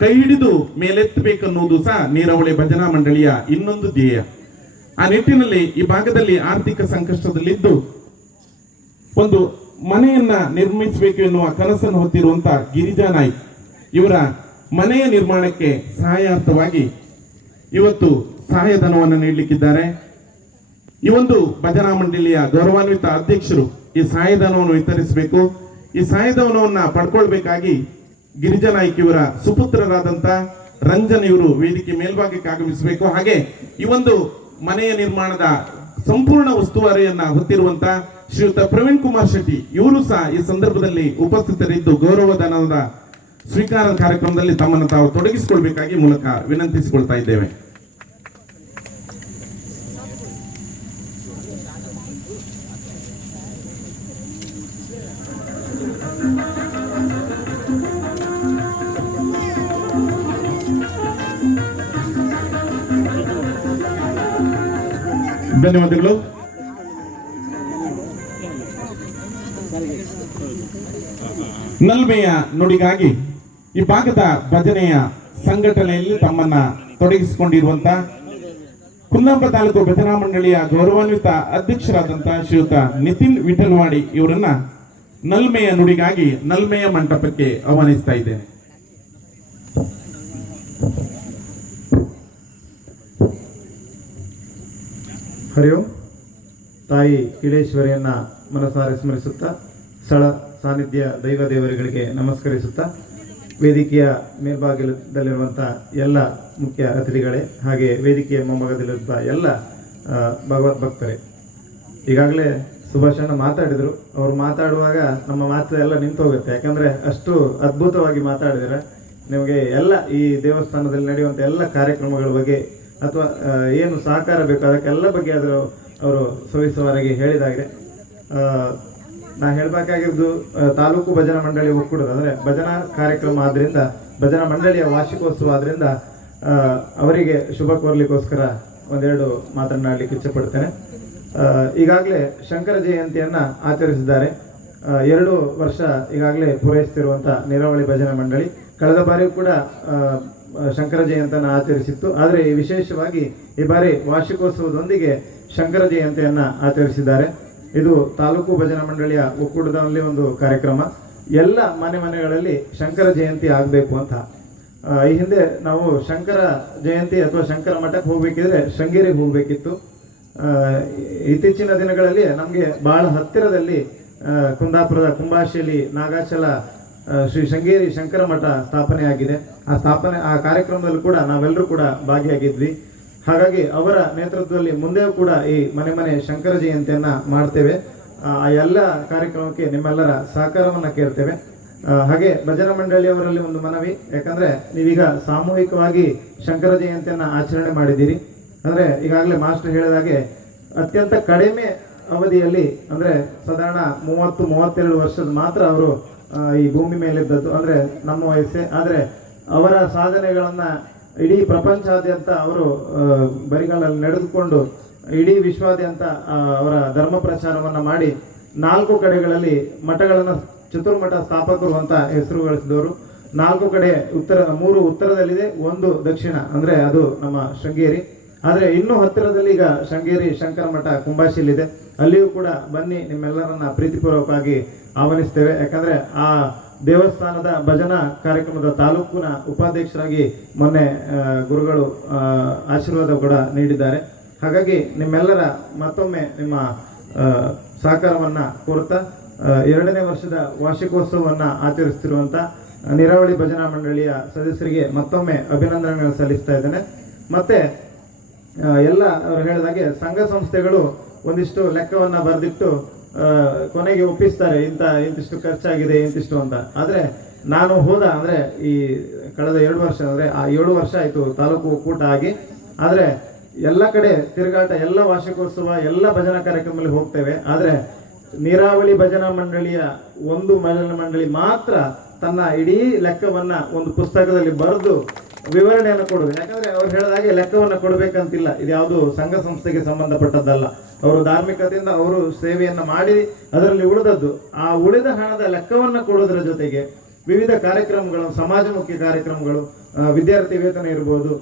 ಕೈ ಹಿಡಿದು ಮೇಲೆತ್ತಬೇಕನ್ನುವುದು ಸಹ ನೀರಾವಳಿ ಭಜನಾ ಮಂಡಳಿಯ ಇನ್ನೊಂದು ಧ್ಯೇಯ. ಆ ನಿಟ್ಟಿನಲ್ಲಿ ಈ ಭಾಗದಲ್ಲಿ ಆರ್ಥಿಕ ಸಂಕಷ್ಟದಲ್ಲಿದ್ದು ಒಂದು ಮನೆಯನ್ನ ನಿರ್ಮಿಸಬೇಕು ಎನ್ನುವ ಕನಸನ್ನು ಹೊತ್ತಿರುವಂತಹ ಗಿರಿಜಾ ನಾಯ್ಕ್ ಇವರ ಮನೆಯ ನಿರ್ಮಾಣಕ್ಕೆ ಸಹಾಯಾರ್ಥವಾಗಿ ಇವತ್ತು ಸಹಾಯಧನವನ್ನು ನೀಡಲಿಕ್ಕಿದ್ದಾರೆ. ಈ ಒಂದು ಭಜನಾ ಮಂಡಳಿಯ ಗೌರವಾನ್ವಿತ ಅಧ್ಯಕ್ಷರು ಈ ಸಹಾಯಧನವನ್ನು ವಿತರಿಸಬೇಕು. ಈ ಸಹಾಯಧನವನ್ನು ಪಡ್ಕೊಳ್ಬೇಕಾಗಿ ಗಿರಿಜಾ ನಾಯ್ಕ್ ಇವರ ಸುಪುತ್ರರಾದಂತ ರಂಜನ್ ಇವರು ವೇದಿಕೆ ಮೇಲ್ಭಾಗಕ್ಕೆ ಆಗಮಿಸಬೇಕು. ಹಾಗೆ ಈ ಒಂದು ಮನೆಯ ನಿರ್ಮಾಣದ ಸಂಪೂರ್ಣ ಉಸ್ತುವಾರಿಯನ್ನ ಹೊತ್ತಿರುವಂತ ಶ್ರೀಯುತ ಪ್ರವೀಣ್ ಕುಮಾರ್ ಶೆಟ್ಟಿ ಇವರು ಸಹ ಈ ಸಂದರ್ಭದಲ್ಲಿ ಉಪಸ್ಥಿತರಿದ್ದು ಗೌರವಧನದ ಸ್ವೀಕಾರ ಕಾರ್ಯಕ್ರಮದಲ್ಲಿ ತಮ್ಮನ್ನು ತಾವು ತೊಡಗಿಸಿಕೊಳ್ಬೇಕಾಗಿ ಮೂಲಕ ವಿನಂತಿಸಿಕೊಳ್ತಾ ಇದ್ದೇವೆ. ಧನ್ಯವಾದಗಳು. ನಲ್ಮೆಯ ನುಡಿಗಾಗಿ ಈ ಭಾಗದ ಭಜನೆಯ ಸಂಘಟನೆಯಲ್ಲಿ ತಮ್ಮನ್ನ ತೊಡಗಿಸಿಕೊಂಡಿರುವಂತ ಕುಂದಾಪುರ ತಾಲೂಕು ಭಜನಾ ಮಂಡಳಿಯ ಗೌರವಾನ್ವಿತ ಅಧ್ಯಕ್ಷರಾದಂತಹ ಶ್ರೀಯುತ ನಿತಿನ್ ವಿಠಲವಾಡಿ ಇವರನ್ನ ನಲ್ಮೆಯ ನುಡಿಗಾಗಿ ನಲ್ಮೆಯ ಮಂಟಪಕ್ಕೆ ಆಹ್ವಾನಿಸ್ತಾ ಇದ್ದೇನೆ. ಹರಿ ಓಂ. ತಾಯಿ ಕೀಳೇಶ್ವರಿಯನ್ನ ಮನಸಾರೆ ಸ್ಮರಿಸುತ್ತಾ ಸ್ಥಳ ಸಾನ್ನಿಧ್ಯ ದೈವ ದೇವರುಗಳಿಗೆ ನಮಸ್ಕರಿಸುತ್ತಾ ವೇದಿಕೆಯ ಮೇಲ್ಭಾಗದಲ್ಲಿರುವಂಥ ಎಲ್ಲ ಮುಖ್ಯ ಅತಿಥಿಗಳೇ ಹಾಗೆ ವೇದಿಕೆಯ ಮೊಮ್ಮಗದಲ್ಲಿರುವಂಥ ಎಲ್ಲ ಭಗವತ್ ಭಕ್ತರೇ, ಈಗಾಗಲೇ ಸುಭಾಷಣ್ಣ ಮಾತಾಡಿದರು. ಅವರು ಮಾತಾಡುವಾಗ ನಮ್ಮ ಮಾತು ಎಲ್ಲ ನಿಂತು ಹೋಗುತ್ತೆ, ಯಾಕಂದರೆ ಅಷ್ಟು ಅದ್ಭುತವಾಗಿ ಮಾತಾಡಿದರೆ. ನಿಮಗೆ ಎಲ್ಲ ಈ ದೇವಸ್ಥಾನದಲ್ಲಿ ನಡೆಯುವಂಥ ಎಲ್ಲ ಕಾರ್ಯಕ್ರಮಗಳ ಬಗ್ಗೆ ಅಥವಾ ಏನು ಸಹಕಾರ ಬೇಕು ಅದಕ್ಕೆಲ್ಲ ಬಗ್ಗೆ ಅವರು ಸವಿಸ್ತಾರವಾಗಿ ಹೇಳಿದಾಗೆ ನಾ ಹೇಳಬೇಕಾಗಿದ್ದು ತಾಲೂಕು ಭಜನಾ ಮಂಡಳಿ ಒಕ್ಕೂಟದ ಅಂದರೆ ಭಜನಾ ಕಾರ್ಯಕ್ರಮ ಆದ್ದರಿಂದ ಭಜನಾ ಮಂಡಳಿಯ ವಾರ್ಷಿಕೋತ್ಸವ ಆದ್ದರಿಂದ ಅವರಿಗೆ ಶುಭ ಕೋರ್ಲಿಕ್ಕೋಸ್ಕರ ಒಂದೆರಡು ಮಾತನಾಡಲಿಕ್ಕೆ ಇಚ್ಛೆಪಡ್ತೇನೆ. ಈಗಾಗಲೇ ಶಂಕರ ಜಯಂತಿಯನ್ನು ಆಚರಿಸಿದ್ದಾರೆ. 2 ವರ್ಷ ಈಗಾಗಲೇ ಪೂರೈಸುತ್ತಿರುವಂಥ ನೀರಾವಳಿ ಭಜನಾ ಮಂಡಳಿ ಕಳೆದ ಬಾರಿಯೂ ಕೂಡ ಶಂಕರ ಜಯಂತಿಯನ್ನು ಆಚರಿಸಿತ್ತು. ಆದರೆ ವಿಶೇಷವಾಗಿ ಈ ಬಾರಿ ವಾರ್ಷಿಕೋತ್ಸವದೊಂದಿಗೆ ಶಂಕರ ಜಯಂತಿಯನ್ನು ಆಚರಿಸಿದ್ದಾರೆ. ಇದು ತಾಲೂಕು ಭಜನಾ ಮಂಡಳಿಯ ಒಕ್ಕೂಟದಲ್ಲಿ ಒಂದು ಕಾರ್ಯಕ್ರಮ. ಎಲ್ಲ ಮನೆಗಳಲ್ಲಿ ಶಂಕರ ಜಯಂತಿ ಆಗಬೇಕು ಅಂತ. ಈ ಹಿಂದೆ ನಾವು ಶಂಕರ ಜಯಂತಿ ಅಥವಾ ಶಂಕರ ಮಠಕ್ಕೆ ಹೋಗಬೇಕಿದ್ರೆ ಶೃಂಗೇರಿಗೆ ಹೋಗಬೇಕಿತ್ತು. ಇತ್ತೀಚಿನ ದಿನಗಳಲ್ಲಿ ನಮಗೆ ಬಹಳ ಹತ್ತಿರದಲ್ಲಿ ಕುಂದಾಪುರದ ಕುಂಬಾಶಿಲಿ ನಾಗಾಚಲ ಶ್ರೀ ಶೃಂಗೇರಿ ಶಂಕರ ಮಠ ಸ್ಥಾಪನೆಯಾಗಿದೆ. ಆ ಕಾರ್ಯಕ್ರಮದಲ್ಲೂ ಕೂಡ ನಾವೆಲ್ಲರೂ ಕೂಡ ಭಾಗಿಯಾಗಿದ್ವಿ. ಹಾಗಾಗಿ ಅವರ ನೇತೃತ್ವದಲ್ಲಿ ಮುಂದೆಯೂ ಕೂಡ ಈ ಮನೆ ಶಂಕರ ಜಯಂತಿಯನ್ನು ಮಾಡ್ತೇವೆ. ಆ ಎಲ್ಲ ಕಾರ್ಯಕ್ರಮಕ್ಕೆ ನಿಮ್ಮೆಲ್ಲರ ಸಹಕಾರವನ್ನು ಕೇಳ್ತೇವೆ. ಹಾಗೆ ಭಜನಾ ಮಂಡಳಿಯವರಲ್ಲಿ ಒಂದು ಮನವಿ, ಯಾಕಂದರೆ ನೀವೀಗ ಸಾಮೂಹಿಕವಾಗಿ ಶಂಕರ ಜಯಂತಿಯನ್ನು ಆಚರಣೆ ಮಾಡಿದ್ದೀರಿ. ಅಂದರೆ ಈಗಾಗಲೇ ಮಾಸ್ಟರ್ ಹೇಳಿದಾಗೆ ಅತ್ಯಂತ ಕಡಿಮೆ ಅವಧಿಯಲ್ಲಿ ಅಂದರೆ ಸಾಧಾರಣ 30-32 ವರ್ಷದ ಮಾತ್ರ ಅವರು ಈ ಭೂಮಿ ಮೇಲಿದ್ದದ್ದು, ಅಂದರೆ ನಮ್ಮ ವಯಸ್ಸೇ. ಆದರೆ ಅವರ ಸಾಧನೆಗಳನ್ನು ಇಡೀ ಪ್ರಪಂಚಾದ್ಯಂತ ಅವರು ಬರಿಗಾಲಲ್ಲಿ ನಡೆದುಕೊಂಡು ಇಡೀ ವಿಶ್ವಾದ್ಯಂತ ಅವರ ಧರ್ಮ ಪ್ರಚಾರವನ್ನು ಮಾಡಿ 4 ಕಡೆಗಳಲ್ಲಿ ಮಠಗಳನ್ನು ಚತುರ್ಮಠ ಸ್ಥಾಪಕರು ಅಂತ ಹೆಸರು ಗಳಿಸಿದವರು. 4 ಕಡೆ 3 ಉತ್ತರದಲ್ಲಿದೆ, 1 ದಕ್ಷಿಣ, ಅಂದರೆ ಅದು ನಮ್ಮ ಶೃಂಗೇರಿ. ಆದರೆ ಇನ್ನೂ ಹತ್ತಿರದಲ್ಲಿ ಈಗ ಶೃಂಗೇರಿ ಶಂಕರ ಮಠ ಕುಂಬಾಶಿಲಿದೆ. ಅಲ್ಲಿಯೂ ಕೂಡ ಬನ್ನಿ, ನಿಮ್ಮೆಲ್ಲರನ್ನ ಪ್ರೀತಿಪೂರ್ವಕವಾಗಿ ಆಹ್ವಾನಿಸ್ತೇವೆ. ಯಾಕಂದರೆ ಆ ದೇವಸ್ಥಾನದ ಭಜನಾ ಕಾರ್ಯಕ್ರಮದ ತಾಲೂಕಿನ ಉಪಾಧ್ಯಕ್ಷರಾಗಿ ಮೊನ್ನೆ ಗುರುಗಳು ಆಶೀರ್ವಾದ ಕೂಡ ನೀಡಿದ್ದಾರೆ. ಹಾಗಾಗಿ ನಿಮ್ಮೆಲ್ಲರ ಮತ್ತೊಮ್ಮೆ ನಿಮ್ಮ ಸಹಕಾರವನ್ನು ಕೋರುತ್ತಾ 2ನೇ ವರ್ಷದ ವಾರ್ಷಿಕೋತ್ಸವವನ್ನು ಆಚರಿಸುತ್ತಿರುವಂಥ ನೀರಾವಳಿ ಭಜನಾ ಮಂಡಳಿಯ ಸದಸ್ಯರಿಗೆ ಮತ್ತೊಮ್ಮೆ ಅಭಿನಂದನೆಗಳನ್ನು ಸಲ್ಲಿಸ್ತಾ ಇದ್ದೇನೆ. ಮತ್ತು ಎಲ್ಲ ಅವರು ಹೇಳಿದಾಗೆ ಸಂಘ ಸಂಸ್ಥೆಗಳು ಒಂದಿಷ್ಟು ಲೆಕ್ಕವನ್ನು ಬರೆದಿಟ್ಟು ಕೊನೆಗೆ ಒಪ್ಪಿಸ್ತಾರೆ, ಇಂತಿಷ್ಟು ಖರ್ಚಾಗಿದೆ ಇಂತಿಷ್ಟು ಅಂತ. ಆದರೆ ನಾನು ಅಂದರೆ ಈ ಕಳೆದ 2 ವರ್ಷ, ಅಂದರೆ ಆ 7 ವರ್ಷ ಆಯಿತು ತಾಲೂಕು ಒಕ್ಕೂಟ ಆಗಿ. ಆದರೆ ಎಲ್ಲ ಕಡೆ ತಿರುಗಾಟ, ಎಲ್ಲ ವಾರ್ಷಿಕೋತ್ಸವ, ಎಲ್ಲ ಭಜನಾ ಕಾರ್ಯಕ್ರಮದಲ್ಲಿ ಹೋಗ್ತೇವೆ. ಆದರೆ ನೀರಾವಳಿ ಭಜನಾ ಮಂಡಳಿಯ ಒಂದು ಭಜನಾ ಮಂಡಳಿ ಮಾತ್ರ ತನ್ನ ಇಡೀ ಲೆಕ್ಕವನ್ನು ಒಂದು ಪುಸ್ತಕದಲ್ಲಿ ಬರೆದು ವಿವರಣೆಯನ್ನು ಕೊಡೋದು. ಯಾಕಂದರೆ ಅವ್ರು ಹೇಳಿದಾಗೆ ಲೆಕ್ಕವನ್ನು ಕೊಡಬೇಕಂತಿಲ್ಲ, ಇದು ಯಾವುದು ಸಂಘ ಸಂಸ್ಥೆಗೆ ಸಂಬಂಧಪಟ್ಟದ್ದಲ್ಲ. ಅವರು ಧಾರ್ಮಿಕತೆಯಿಂದ ಅವರು ಸೇವೆಯನ್ನು ಮಾಡಿ ಅದರಲ್ಲಿ ಉಳಿದದ್ದು, ಆ ಉಳಿದ ಹಣದ ಲೆಕ್ಕವನ್ನು ಕೊಡೋದ್ರ ಜೊತೆಗೆ ವಿವಿಧ ಕಾರ್ಯಕ್ರಮಗಳು, ಸಮಾಜಮುಖಿ ಕಾರ್ಯಕ್ರಮಗಳು, ವಿದ್ಯಾರ್ಥಿ ವೇತನ ಇರ್ಬೋದು,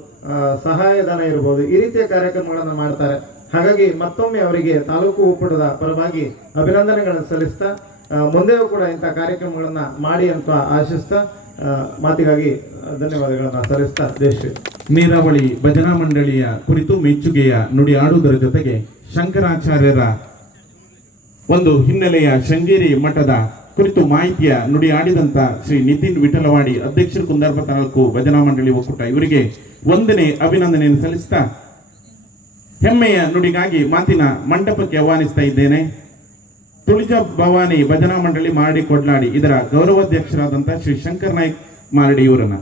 ಸಹಾಯಧನ ಇರ್ಬೋದು, ಈ ರೀತಿಯ ಕಾರ್ಯಕ್ರಮಗಳನ್ನು ಮಾಡ್ತಾರೆ. ಹಾಗಾಗಿ ಮತ್ತೊಮ್ಮೆ ಅವರಿಗೆ ತಾಲೂಕು ಒಕ್ಕೂಟದ ಪರವಾಗಿ ಅಭಿನಂದನೆಗಳನ್ನು ಸಲ್ಲಿಸ್ತಾ ಮುಂದೆಯೂ ಕೂಡ ಇಂಥ ಕಾರ್ಯಕ್ರಮಗಳನ್ನು ಮಾಡಿ ಅಂತ ಆಶಿಸ್ತಾ ಮಾತಿಗಾಗಿ ಧನ್ಯವಾದಗಳನ್ನು ಸಲ್ಲಿಸ್ತಾ ಜಯಶ್ರೀ. ನೀರಾವಳಿ ಭಜನಾ ಮಂಡಳಿಯ ಕುರಿತು ಮೆಚ್ಚುಗೆಯ ನುಡಿ ಆಡುವುದರ ಜೊತೆಗೆ ಶಂಕರಾಚಾರ್ಯರ ಒಂದು ಹಿನ್ನೆಲೆಯ ಶೃಂಗೇರಿ ಮಠದ ಕುರಿತು ಮಾಹಿತಿಯ ನುಡಿ ಆಡಿದಂತ ಶ್ರೀ ನಿತಿನ್ ವಿಠಲವಾಡಿ, ಅಧ್ಯಕ್ಷರು ಕುಂದಾರ್ಪ ತಾಲೂಕು ಭಜನಾ ಮಂಡಳಿ ಒಕ್ಕೂಟ, ಇವರಿಗೆ ಒಂದನೇ ಅಭಿನಂದನೆಯನ್ನು ಸಲ್ಲಿಸ್ತಾ ಹೆಮ್ಮೆಯ ನುಡಿಗಾಗಿ ಮಾತಿನ ಮಂಟಪಕ್ಕೆ ಆಹ್ವಾನಿಸ್ತಾ ಇದ್ದೇನೆ. ತುಳಿಜ ಭವಾನಿ ಭಜನಾ ಮಂಡಳಿ ಮಾರಡಿ ಕೊಡ್ಲಾಡಿ ಇದರ ಗೌರವಾಧ್ಯಕ್ಷರಾದಂತಹ ಶ್ರೀ ಶಂಕರ್ ನಾಯ್ಕ್ ಮಾರಡಿ ಇವರನ್ನ.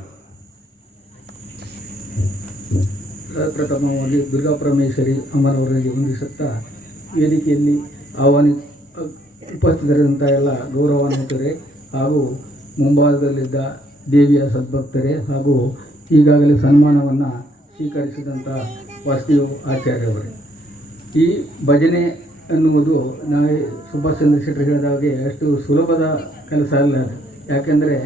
ಪ್ರಥಮವಾಗಿ ದುರ್ಗಾ ಪರಮೇಶ್ವರಿ ಅಮ್ಮನವರಿಗೆ ವಂದಿಸುತ್ತಾ ವೇದಿಕೆಯಲ್ಲಿ ಉಪಸ್ಥಿತರಿದ್ದಂಥ ಎಲ್ಲ ಗೌರವಾನ್ವಿತರೇ ಹಾಗೂ ಮುಂಭಾಗದಲ್ಲಿದ್ದ ದೇವಿಯ ಸದ್ಭಕ್ತರೇ ಹಾಗೂ ಈಗಾಗಲೇ ಸನ್ಮಾನವನ್ನು ಸ್ವೀಕರಿಸಿದಂಥ ವಾಸುದೇವ್ ಆಚಾರ್ಯವರೇ, ಈ ಭಜನೆ ಎನ್ನುವುದು ನಾವು ಸುಭಾಷ್ ಚಂದ್ರ ಶೆಟ್ಟರ್ ಹೇಳಿದಾಗೆ ಅಷ್ಟು ಸುಲಭದ ಕೆಲಸ ಅಲ್ಲ ಅದು. ಯಾಕೆಂದರೆ